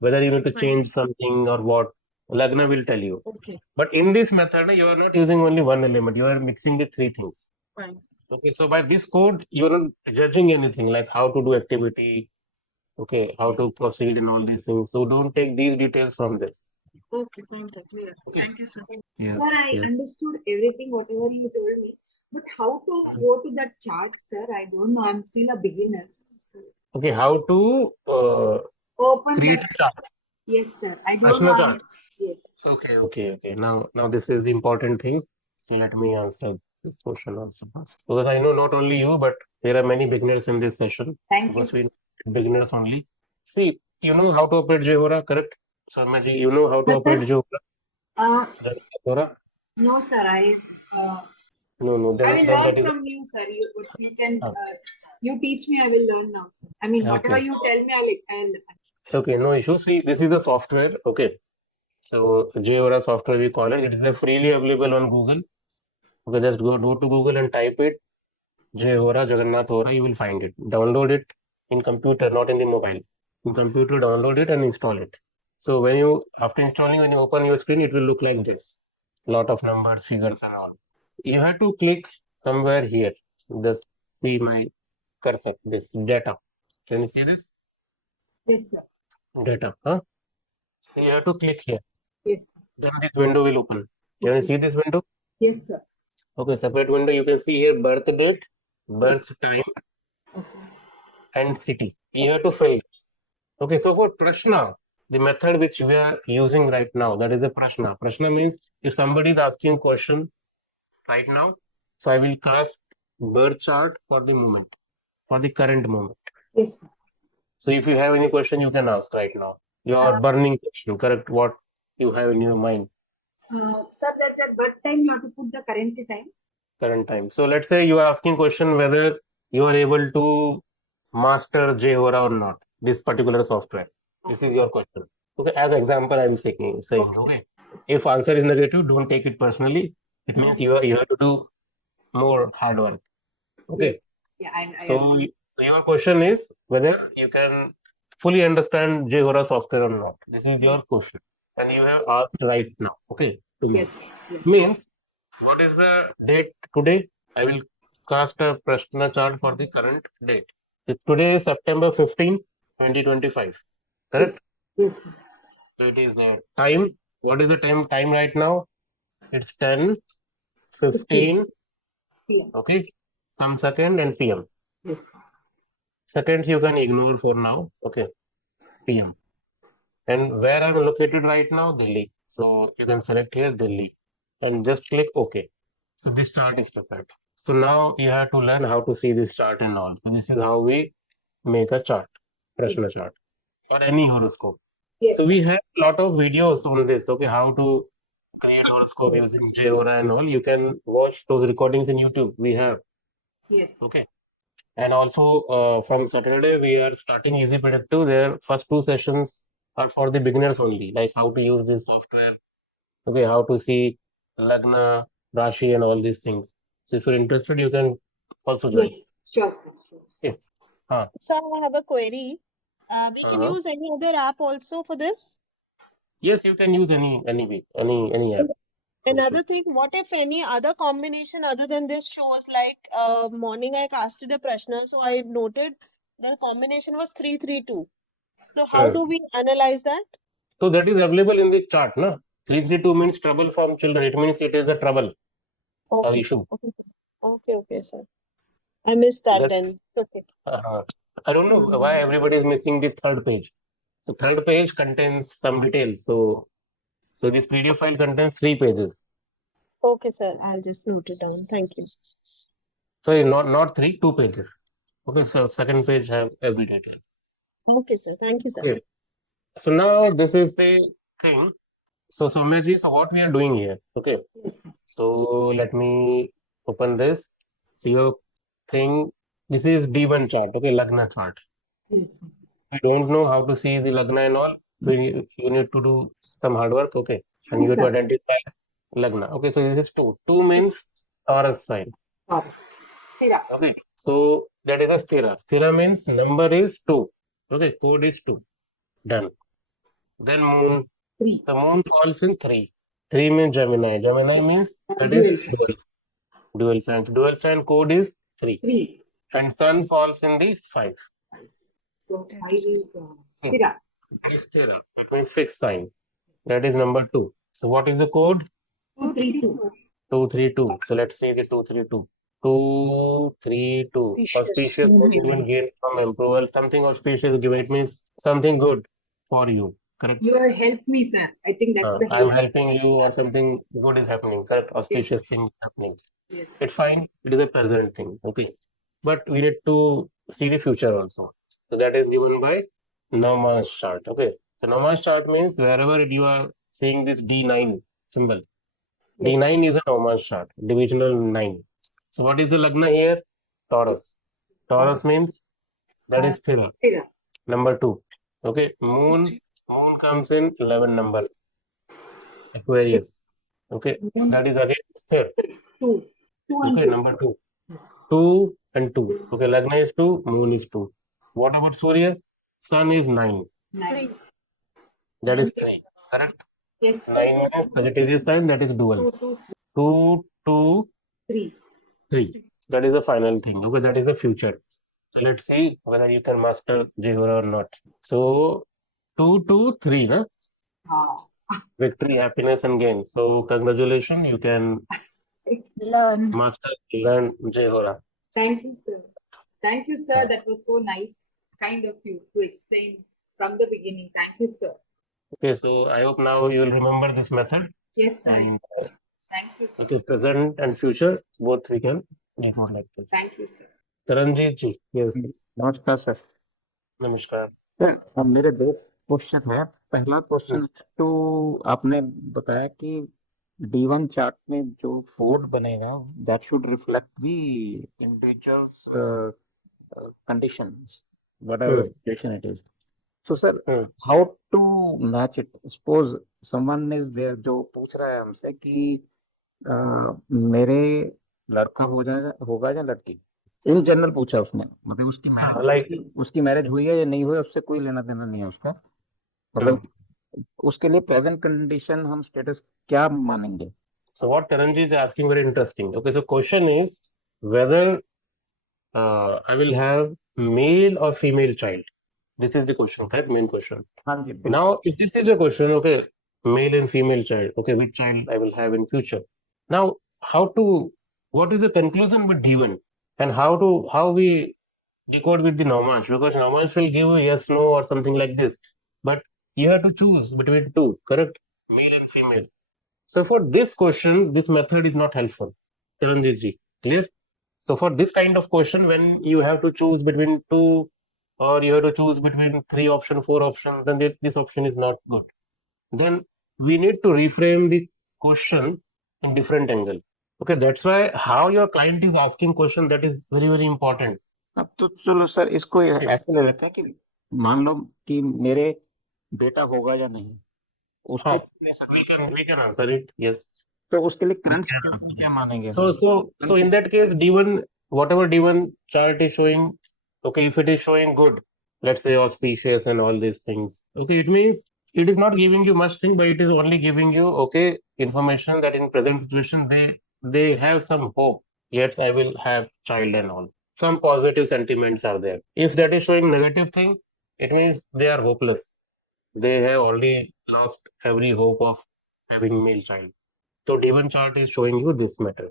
Whether you need to change something or what, Lagna will tell you. Okay. But in this method, you are not using only one element, you are mixing the three things. Fine. Okay, so by this code, you are not judging anything like how to do activity, okay, how to proceed and all these things. So don't take these details from this. Okay, fine, sir. Clear. Thank you, sir. Yes, Sir, I yes. understood everything, whatever you told me. But how to go to that chart, sir? I don't know. I'm still a beginner. So Okay, how to open create that. a chart. Yes, sir. I don't know. Prashna chart. Yes. Okay. Now this is the important thing. So let me answer this question also first. Because I know not only you, but there are many beginners in this session. Thank you, Because sir. we beginners only. See, you know how to operate Jehora, correct? Sarmaji, you know how to Yes, operate sir. Jehora? No, sir. No. I Then will that learn is from you, sir. You can you teach me. I will learn now, sir. I mean, whatever okay. you tell me, I'll Okay, no issue. See, this is the software. Okay. So Jehora software we call it. It is freely available on Google. Okay, just go to Google and type it. Jehora Jagannath Hora, you will find it. Download it in computer, not in the mobile. In computer, download it and install it. So after installing, when you open your screen, it will look like this. Lot of numbers, figures and all. You have to click somewhere here. Just see my cursor, this data. Can you see this? Yes, sir. Data, huh? So you have to click here. Yes, sir. Then this window will open. Can you see this window? Yes, sir. Okay, separate window. You can see here birth date, birth time, and city. You have to fill this. Okay, so for Prashna, the method which we are using right now, that is a Prashna. Prashna means if somebody is asking a question right now, so I will cast birth chart for the moment, for the current moment. Yes, sir. So if you have any question, you can ask right now. Your burning question, correct? What you have in your mind. Sir, that birth time you have to put the current time. Current time. So let's say you are asking question whether you are able to master Jehora or not, this particular software. This is your question. Okay, as example, I'm saying, okay. If answer is negative, don't take it personally. It means you have to do more hard work. Okay. Yes. Yeah, I So agree. your question is whether you can fully understand Jehora software or not. This is your question. And you have asked right now. Okay. To me. Yes. Means what is the date today? I will cast a Prashna chart for the current date. Today is September 15, 2025. Correct? Yes, sir. So it is the time. What is the time right now? It's 10:15. PM. Okay. Some second and PM. Yes, sir. Seconds you can ignore for now. Okay. PM. And where I'm located right now, Delhi. So you can select here Delhi and just click OK. So this chart is prepared. So now you have to learn how to see this chart and all. So this is how we make a chart, Prashna chart, or any horoscope. Yes, so we have a lot of videos on this. Okay, how to create horoscope using Jehora and all, you can watch those recordings in YouTube. We have. Yes. Okay. And also from Saturday, we are starting Easy Predictive. Their first 2 sessions are for the beginners only, like how to use this software. Okay, how to see Lagna, Rashi, and all these things. So if you're interested, you can also join. Yes, sure, sir. Sure. Okay. Huh. Sir, I have a query. We can Uh-huh. use any other app also for this? Yes, you can use any app. Another thing, what if any other combination other than this shows, like morning I casted a Prashna, so I noted the combination was 332. So how do we analyze that? So that is available in the chart, na? 332 means trouble from children. It means it is a trouble, Okay. issue. Okay, sir. I missed that That then. Okay. I don't know why everybody is missing the third page. So third page contains some details. So this PDF file contains 3 pages. Okay, sir. I'll just note it down. Thank you. Sorry, not 3, 2 pages. Okay, so second page have every detail. Okay, sir. Thank you, sir. Okay. So now this is the thing. So Soumyaji, so what we are doing here? Okay. Yes, sir. So let me open this. So your thing, this is D1 chart, okay, Lagna chart. Yes, sir. I don't know how to see the Lagna and all. You need to do some hard work, okay. And you Yes, have to sir. identify Lagna. Okay, so this is 2. 2 means Taurus sign. Taurus. Stira. Okay, so that is a Stira. Stira means number is 2. Okay, code is 2. Done. Then moon. 3. The moon falls in 3. 3 means Gemini. Gemini means that Dual is sign. dual sign. Dual sign code is 3. 3. And sun falls in the 5. So 5 is Stira. That is Stira. It means fixed sign. That is number 2. So what is the code? 232. 232. So let's see the 232. 232. Auspicious given gain from approval. Something auspicious given. It means something good for you. Correct? You have helped me, sir. I think that's the I'm help. helping you or something good is happening. Correct? Auspicious thing is happening. Yes. It's fine. It is a present thing. Okay. But we need to see the future also. So that is given by Navāṁśa chart. Okay. So Navāṁśa chart means wherever you are seeing this D9 symbol. Yes. D9 is a Navāṁśa chart. Divisional 9. So what is the Lagna here? Taurus. Taurus means that is Stira. Stira. Number 2. Okay. Moon comes in 11 number. Aquarius. Okay. That is again Sthir. 2. 2 and Okay, 2. number 2. Yes. 2 and 2. Okay, Lagna is 2, Moon is 2. What about Surya? Sun is 9. 9. That is 3. Correct? Yes. 9 means Sagittarius sign, that is dual. 2, 2, 2, 3. 3. That is the final thing. Okay, that is the future. So let's see whether you can master Jehora or not. So 2, 2, 3, na? Victory, happiness, and gain. So congratulations, you can Learn. learn Jehora. Thank you, sir. Thank you, sir. That was so nice, kind of you to explain from the beginning. Thank you, sir. Okay, so I hope now you will remember this method. Yes, sir. And Thank you, sir. okay, present and future, both we can decode like this. Thank you, sir. Taranjit ji, yes. नमस्कार sir. नमस्कार। अब मेरे 2 question है। पहला question तो आपने बताया कि D1 चार्ट में जो कोड बनेगा that should reflect the individuals conditions whatever condition it is. So sir how to match it? Suppose someone is there जो पूछ रहा है हमसे कि मेरे लड़का होगा या लड़की। इन जनरल पूछा उसने, मतलब उसकी मैरिज हुई है या नहीं हुई उससे कोई लेना देना नहीं है उसका, मतलब उसके लिए प्रेजेंट कंडीशन हम स्टेटस क्या मानेंगे? So what Taranjit is asking very interesting. Okay, so question is whether I will have male or female child. This is the question, correct? Main question. Now, if this is a question, okay, male and female child, okay, which child I will have in future. Now, what is the conclusion with D1 and how we decode with the Navāṁśa, because Navāṁśa will give you yes, no or something like this. But you have to choose between 2, correct? Male and female. So for this question, this method is not helpful. Taranjit ji, clear? So for this kind of question, when you have to choose between 2 or you have to choose between 3 options, 4 options, then this option is not good. Then we need to reframe the question in different angle. Okay, that's why how your client is asking question, that is very, very important. अब तो चलो sir इसको ऐसे ले लेते हैं कि मान लो कि मेरे बेटा होगा या नहीं उसके हाँ, we can answer it. Yes. तो उसके लिए We current can situation answer क्या it. मानेंगे So in that case, D1, whatever D1 chart is showing, okay, if it is showing good, let's say auspicious and all these things, okay, it means it is not giving you much thing, but it is only giving you, okay, information that in present situation they have some hope. Yes, I will have child and all. Some positive sentiments are there. If that is showing negative thing, it means they are hopeless. They have already lost every hope of having male child. So D1 chart is showing you this matter.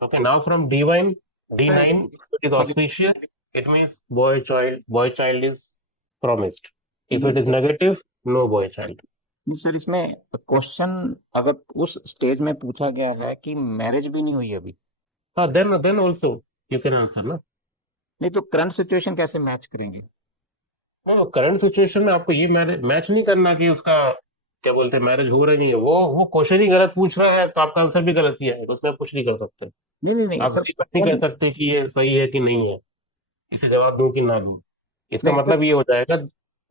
Okay, now from D1, D9 is auspicious. It means boy child is promised. If it is negative, no boy child. Sir इसमें question अगर उस stage में पूछा गया है कि marriage भी नहीं हुई अभी, हाँ, then also you can answer ना. नहीं तो करंट सिचुएशन कैसे मैच करेंगे? नहीं, करंट सिचुएशन में आपको ये मैच नहीं करना कि उसका क्या बोलते हैं मैरिज हो रहा नहीं है. वो क्वेश्चन ही गलत पूछ रहा है तो आपका आंसर भी गलत ही है, तो उसमें आप कुछ नहीं कर सकते. नहीं आप सर नहीं कर सकते कि ये सही है कि नहीं है, इसे जवाब दूं कि ना दूं. इसका नहीं, मतलब ये हो जाएगा,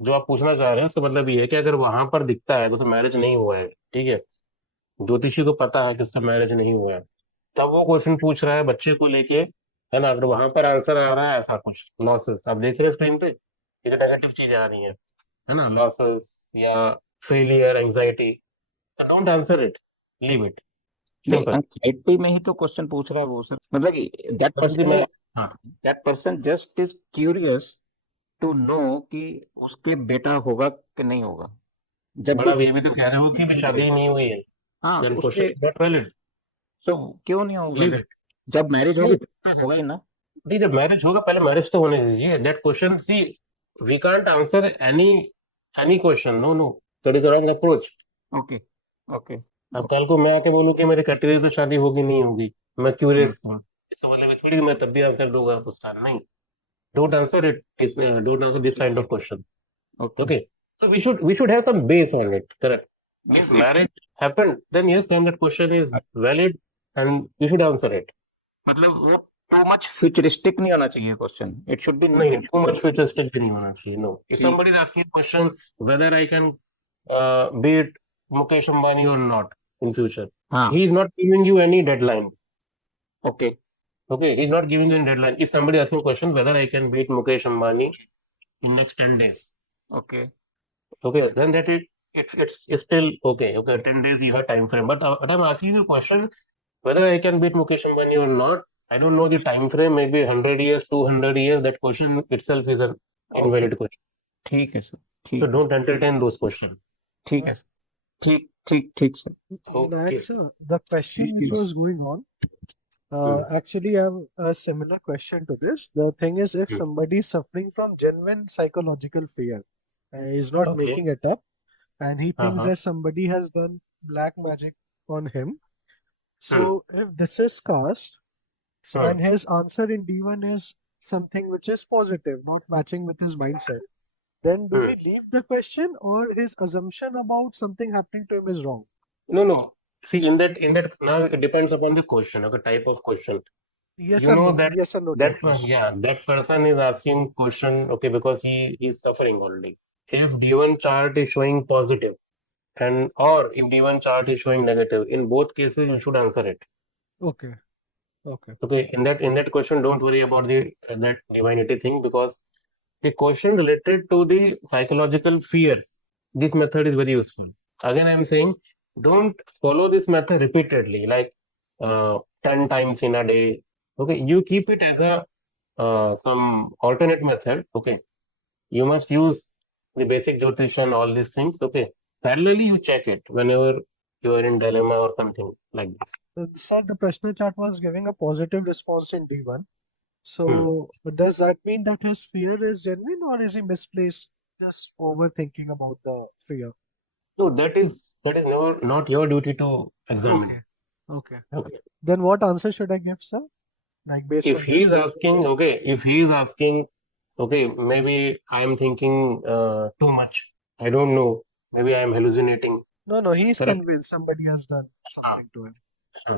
जो आप पूछना चाह रहे हैं उसका मतलब ये है कि अगर वहां पर दिखता है तो उसका मैरिज नहीं हुआ है, ठीक है, ज्योतिषी को पता है कि उसका मैरिज नहीं हुआ है, तब वो क्वेश्चन पूछ रहा है बच्चे को लेके, है ना. अगर वहां पर आंसर आ रहा है ऐसा कुछ लॉसेस, आप देख रहे हैं स्क्रीन पे, ये जो नेगेटिव चीजें आ रही है ना, लॉसेस या failure, anxiety, don't answer it, leave it, नहीं सिंपल. एंग्जाइटी में ही तो क्वेश्चन पूछ रहा है वो सर, मतलब that person just is curious to know कि उसके बेटा होगा कि नहीं होगा. जब बड़ा ये भी तो कह रहे हो कि भी शादी नहीं हुई है, हाँ then उसके question is not valid. तो क्यों नहीं होगा? Leave it. जब मैरिज होगी तब होगा ही ना. नहीं, जब मैरिज होगा पहले मैरिज तो होने दीजिए. That question, see we can't answer any question. No, that is wrong approach. Okay okay. अब कल को मैं आके बोलूं कि मेरे कटरी से शादी होगी नहीं होगी, मैं क्यूरियस हूँ, इसका मतलब थोड़ी मैं तब भी आंसर दूंगा उसका. नहीं, don't answer it, don't answer this kind of question. Okay, so we should have some base on it. Correct. If marriage happened, then yes, then that question is valid and you should answer it. मतलब वो too much futuristic नहीं होना चाहिए question. It should be नहीं, too much futuristic भी नहीं होना चाहिए. No. If somebody is asking a question whether I can beat Mukesh Ambani or not in future, he is not giving you any deadline. Okay. Okay, he is not giving you any deadline. If somebody asking a question whether I can beat Mukesh Ambani in next 10 days. Okay. Okay, then that it's still okay. Okay, 10 days you have time frame. But I'm asking you a question whether I can beat Mukesh Ambani or not. I don't know the time frame, maybe 100 years, 200 years. That question itself is an invalid question. ठीक है sir. So don't entertain those questions. ठीक है. ठीक sir. Vinayak sir, the question which was going on, actually I have a similar question to this. The thing is, if somebody is suffering from genuine psychological fear, he's not making it up, and he thinks that somebody has done black magic on him. So if this is cast, and his answer in D1 is something which is positive, not matching with his mindset, then do we leave the question, or his assumption about something happening to him is wrong? No. See, in that now it depends upon the question, okay, type of question. Yes You or know no? that Yes or no? that person is asking question, okay, because he is suffering already. If D1 chart is showing positive, and or if D1 chart is showing negative, in both cases you should answer it. Okay. Okay, in that question, don't worry about that divinity thing, because the question related to the psychological fears, this method is very useful. Again, I am saying, don't follow this method repeatedly, like 10 times in a day. Okay, you keep it as a some alternate method. Okay, you must use the basic Jyotish and all these things. Okay, parallelly you check it whenever you are in dilemma or something like this. So the Prashna chart was giving a positive response in D1. So does that mean that his fear is genuine, or is he misplaced, just overthinking about the fear? No, that is never not your duty to examine. Okay. Okay. Then what answer should I give, sir? Like based If on he is this? asking, okay, maybe I am thinking too much. I don't know. Maybe I am hallucinating. No, he's Correct? convinced somebody has done something to him.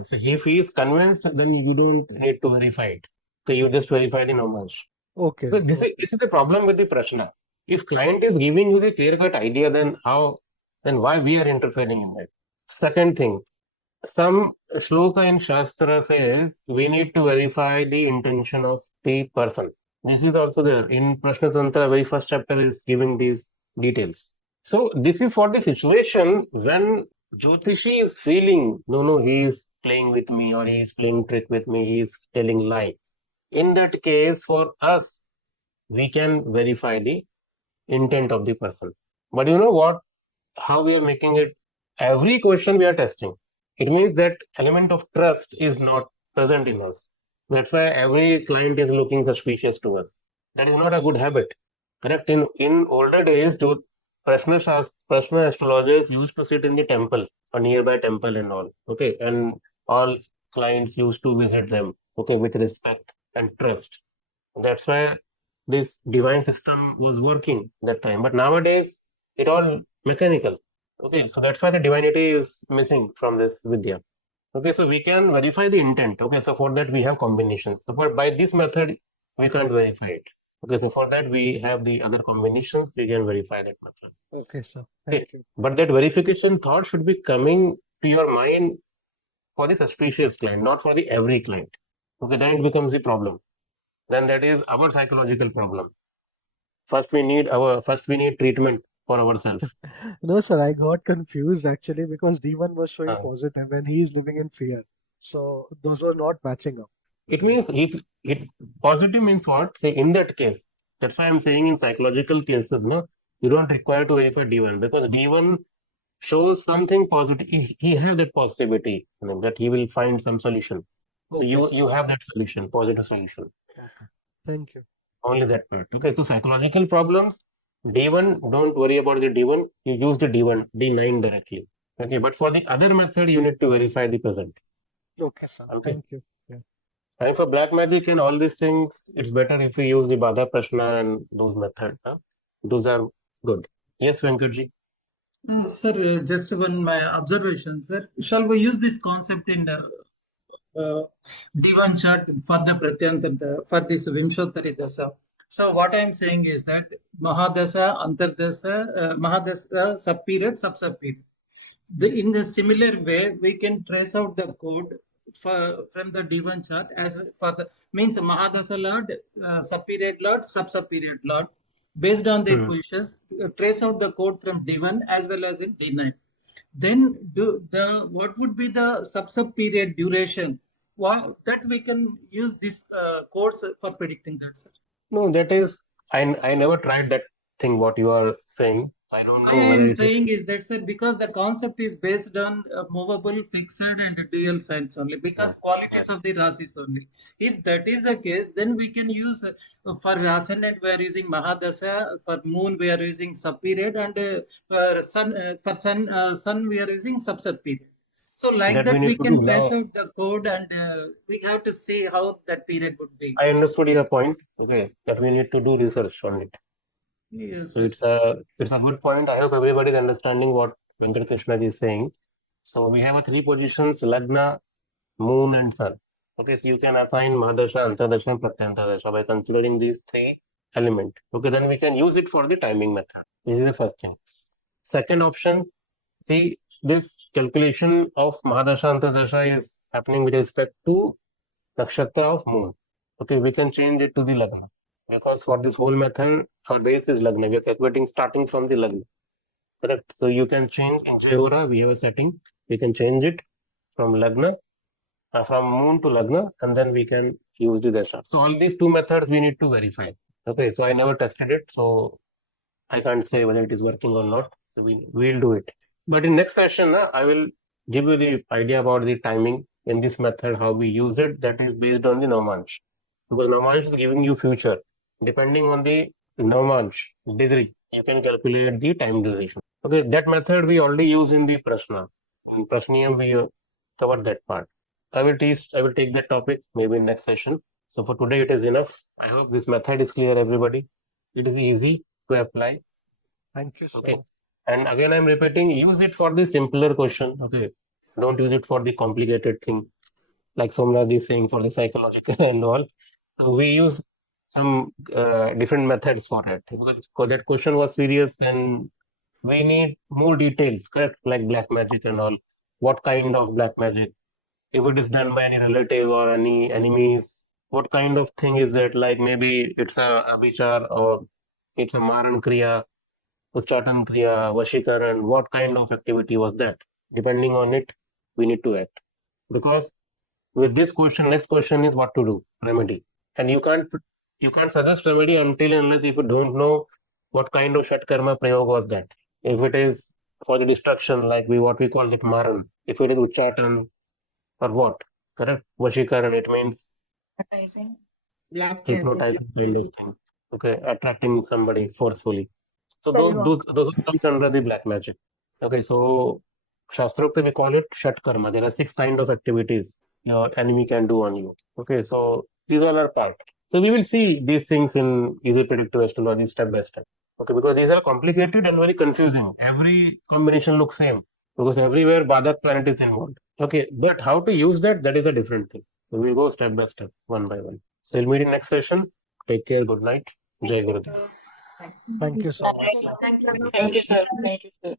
So if he is convinced, then you don't need to verify it. So you just verify the Navāṁśa. Okay. So this is the problem with the Prashna. If client is giving you the clear-cut idea, then why we are interfering in it? Second thing, some shloka in Shastra says we need to verify the intention of the person. This is also there in Prashna Tantra. Very first chapter is giving these details. So this is for the situation when Jyotishi is feeling, no, he is playing with me, or he is playing trick with me, he is telling lie. In that case, for us, we can verify the intent of the person. But you know what? How we are making it? Every question we are testing. It means that element of trust is not present in us. That's why every client is looking suspicious to us. That is not a good habit. Correct? In older days, Prashna astrologers used to sit in the temple, a nearby temple and all. Okay, and all clients used to visit them. Okay, with respect and trust. That's why this divine system was working that time. But nowadays, it all mechanical. Okay, so that's why the divinity is missing from this Vidya. Okay, so we can verify the intent. Okay, so for that we have combinations. So by this method, we can't verify it. Okay, so for that we have the other combinations, we can verify that method. Okay, sir. Okay, Thank you. but that verification thought should be coming to your mind for the suspicious client, not for the every client. Okay, then it becomes the problem. Then that is our psychological problem. First we need treatment for ourselves. No, sir, I got confused actually because D1 was showing positive and he is living in fear. So those were not matching up. It means it positive means what? Say in that case. That's why I'm saying in psychological cases, no, you don't require to verify D1 because D1 shows something positive. He have that positivity, that he will find some solution. So Okay, you have that solution, positive solution. Okay. Thank you. Only that part. Okay, so psychological problems, D1, don't worry about the D1. You use the D1, D9 directly. Okay, but for the other method, you need to verify the present. Okay, sir. Okay. Thank you. Yeah. And for black magic and all these things, it's better if we use the Bada Prashna and those methods. Those are good. Yes, Venkatji. Sir, just my observation, sir. Shall we use this concept in D1 chart for the Pratyantara, for this Vimshottari Dasa? So what I am saying is that Mahadasa, Antardasa, Mahadasa, sub-period, sub-period. In the similar way, we can trace out the code from the D1 chart as for the means Mahadasa Lord, sub-period Lord, sub-period Lord. Based on their positions, trace out the code from D1 as well as in D9. Then what would be the sub-period duration? That we can use this codes for predicting that, sir. No, that is, I never tried that thing what you are saying. I don't know Why I whether am it is. saying is that, sir, because the concept is based on movable, fixed, and dual signs only, because qualities of the Rashis only. If that is the case, then we can use for ascendant we are using Mahadasa, for moon we are using sub-period, and for sun we are using sub-period. So like That that we we need to can do trace now. out the code and we have to see how that period would be. I understood your point. Okay, that we need to do research on it. Yes, So sir. it's a good point. I hope everybody is understanding what Venkat Krishna is saying. So we have three positions: Lagna, Moon, and Sun. Okay, so you can assign Mahadasha, Antardasha, and Pratyantardasha by considering these three elements. Okay, then we can use it for the timing method. This is the first thing. Second option, see, this calculation of Mahadasha, Antardasha is happening with respect to nakshatra of Moon. Okay, we can change it to the Lagna. Because for this whole method, our base is Lagna. We are calculating starting from the Lagna. Correct. So you can change in Jayora, we have a setting. We can change it from Lagna, from Moon to Lagna, and then we can use the Dasha. So all these two methods we need to verify. Okay, so I never tested it, so I can't say whether it is working or not. So we'll do it. But in next session, I will give you the idea about the timing in this method, how we use it. That is based on the Navāṁśa. Because Navāṁśa is giving you future. Depending on the Navāṁśa degree, you can calculate the time duration. Okay, that method we already use in the Prashna. In Prashniyam, we covered that part. I will take that topic maybe in next session. So for today, it is enough. I hope this method is clear, everybody. It is easy to apply. Thank you, sir. Okay. And again, I'm repeating, use it for the simpler question. Okay. Don't use it for the complicated thing, like Somnath is saying, for the psychological and all. So we use some different methods for it. Because that question was serious and we need more details, correct? Like black magic and all. What kind of black magic? If it is done by any relative or any enemies, what kind of thing is that? Like maybe it's a abhichar or it's a maran kriya, uchatan kriya, vashikaran. What kind of activity was that? Depending on it, we need to act. Because with this question, next question is what to do, remedy. And you can't suggest remedy until and unless if you don't know what kind of shat karma prayog was that. If it is for the destruction, like what we call it maran, if it is uchatan or what, correct? Vashikaran, it means Advertising. Black magic. hypnotizing kind of thing. Okay, attracting somebody forcefully. So Spell those comes under the black magic. Okay, so Shastrokta we call it Shat Karma. There are 6 kind of activities your enemy can do on you. Okay, so these all are part. So we will see these things in easy predictive astrology step by step. Okay, because these are complicated and very confusing. Every combination looks same because everywhere Badak planet is involved. Okay, but how to use that, that is a different thing. So we'll go step by step, one by one. So we'll meet in next session. Take care. Good night. Jai Gurudev. Thank you so much, sir. Thank you. Thank you, sir. Thank you, sir.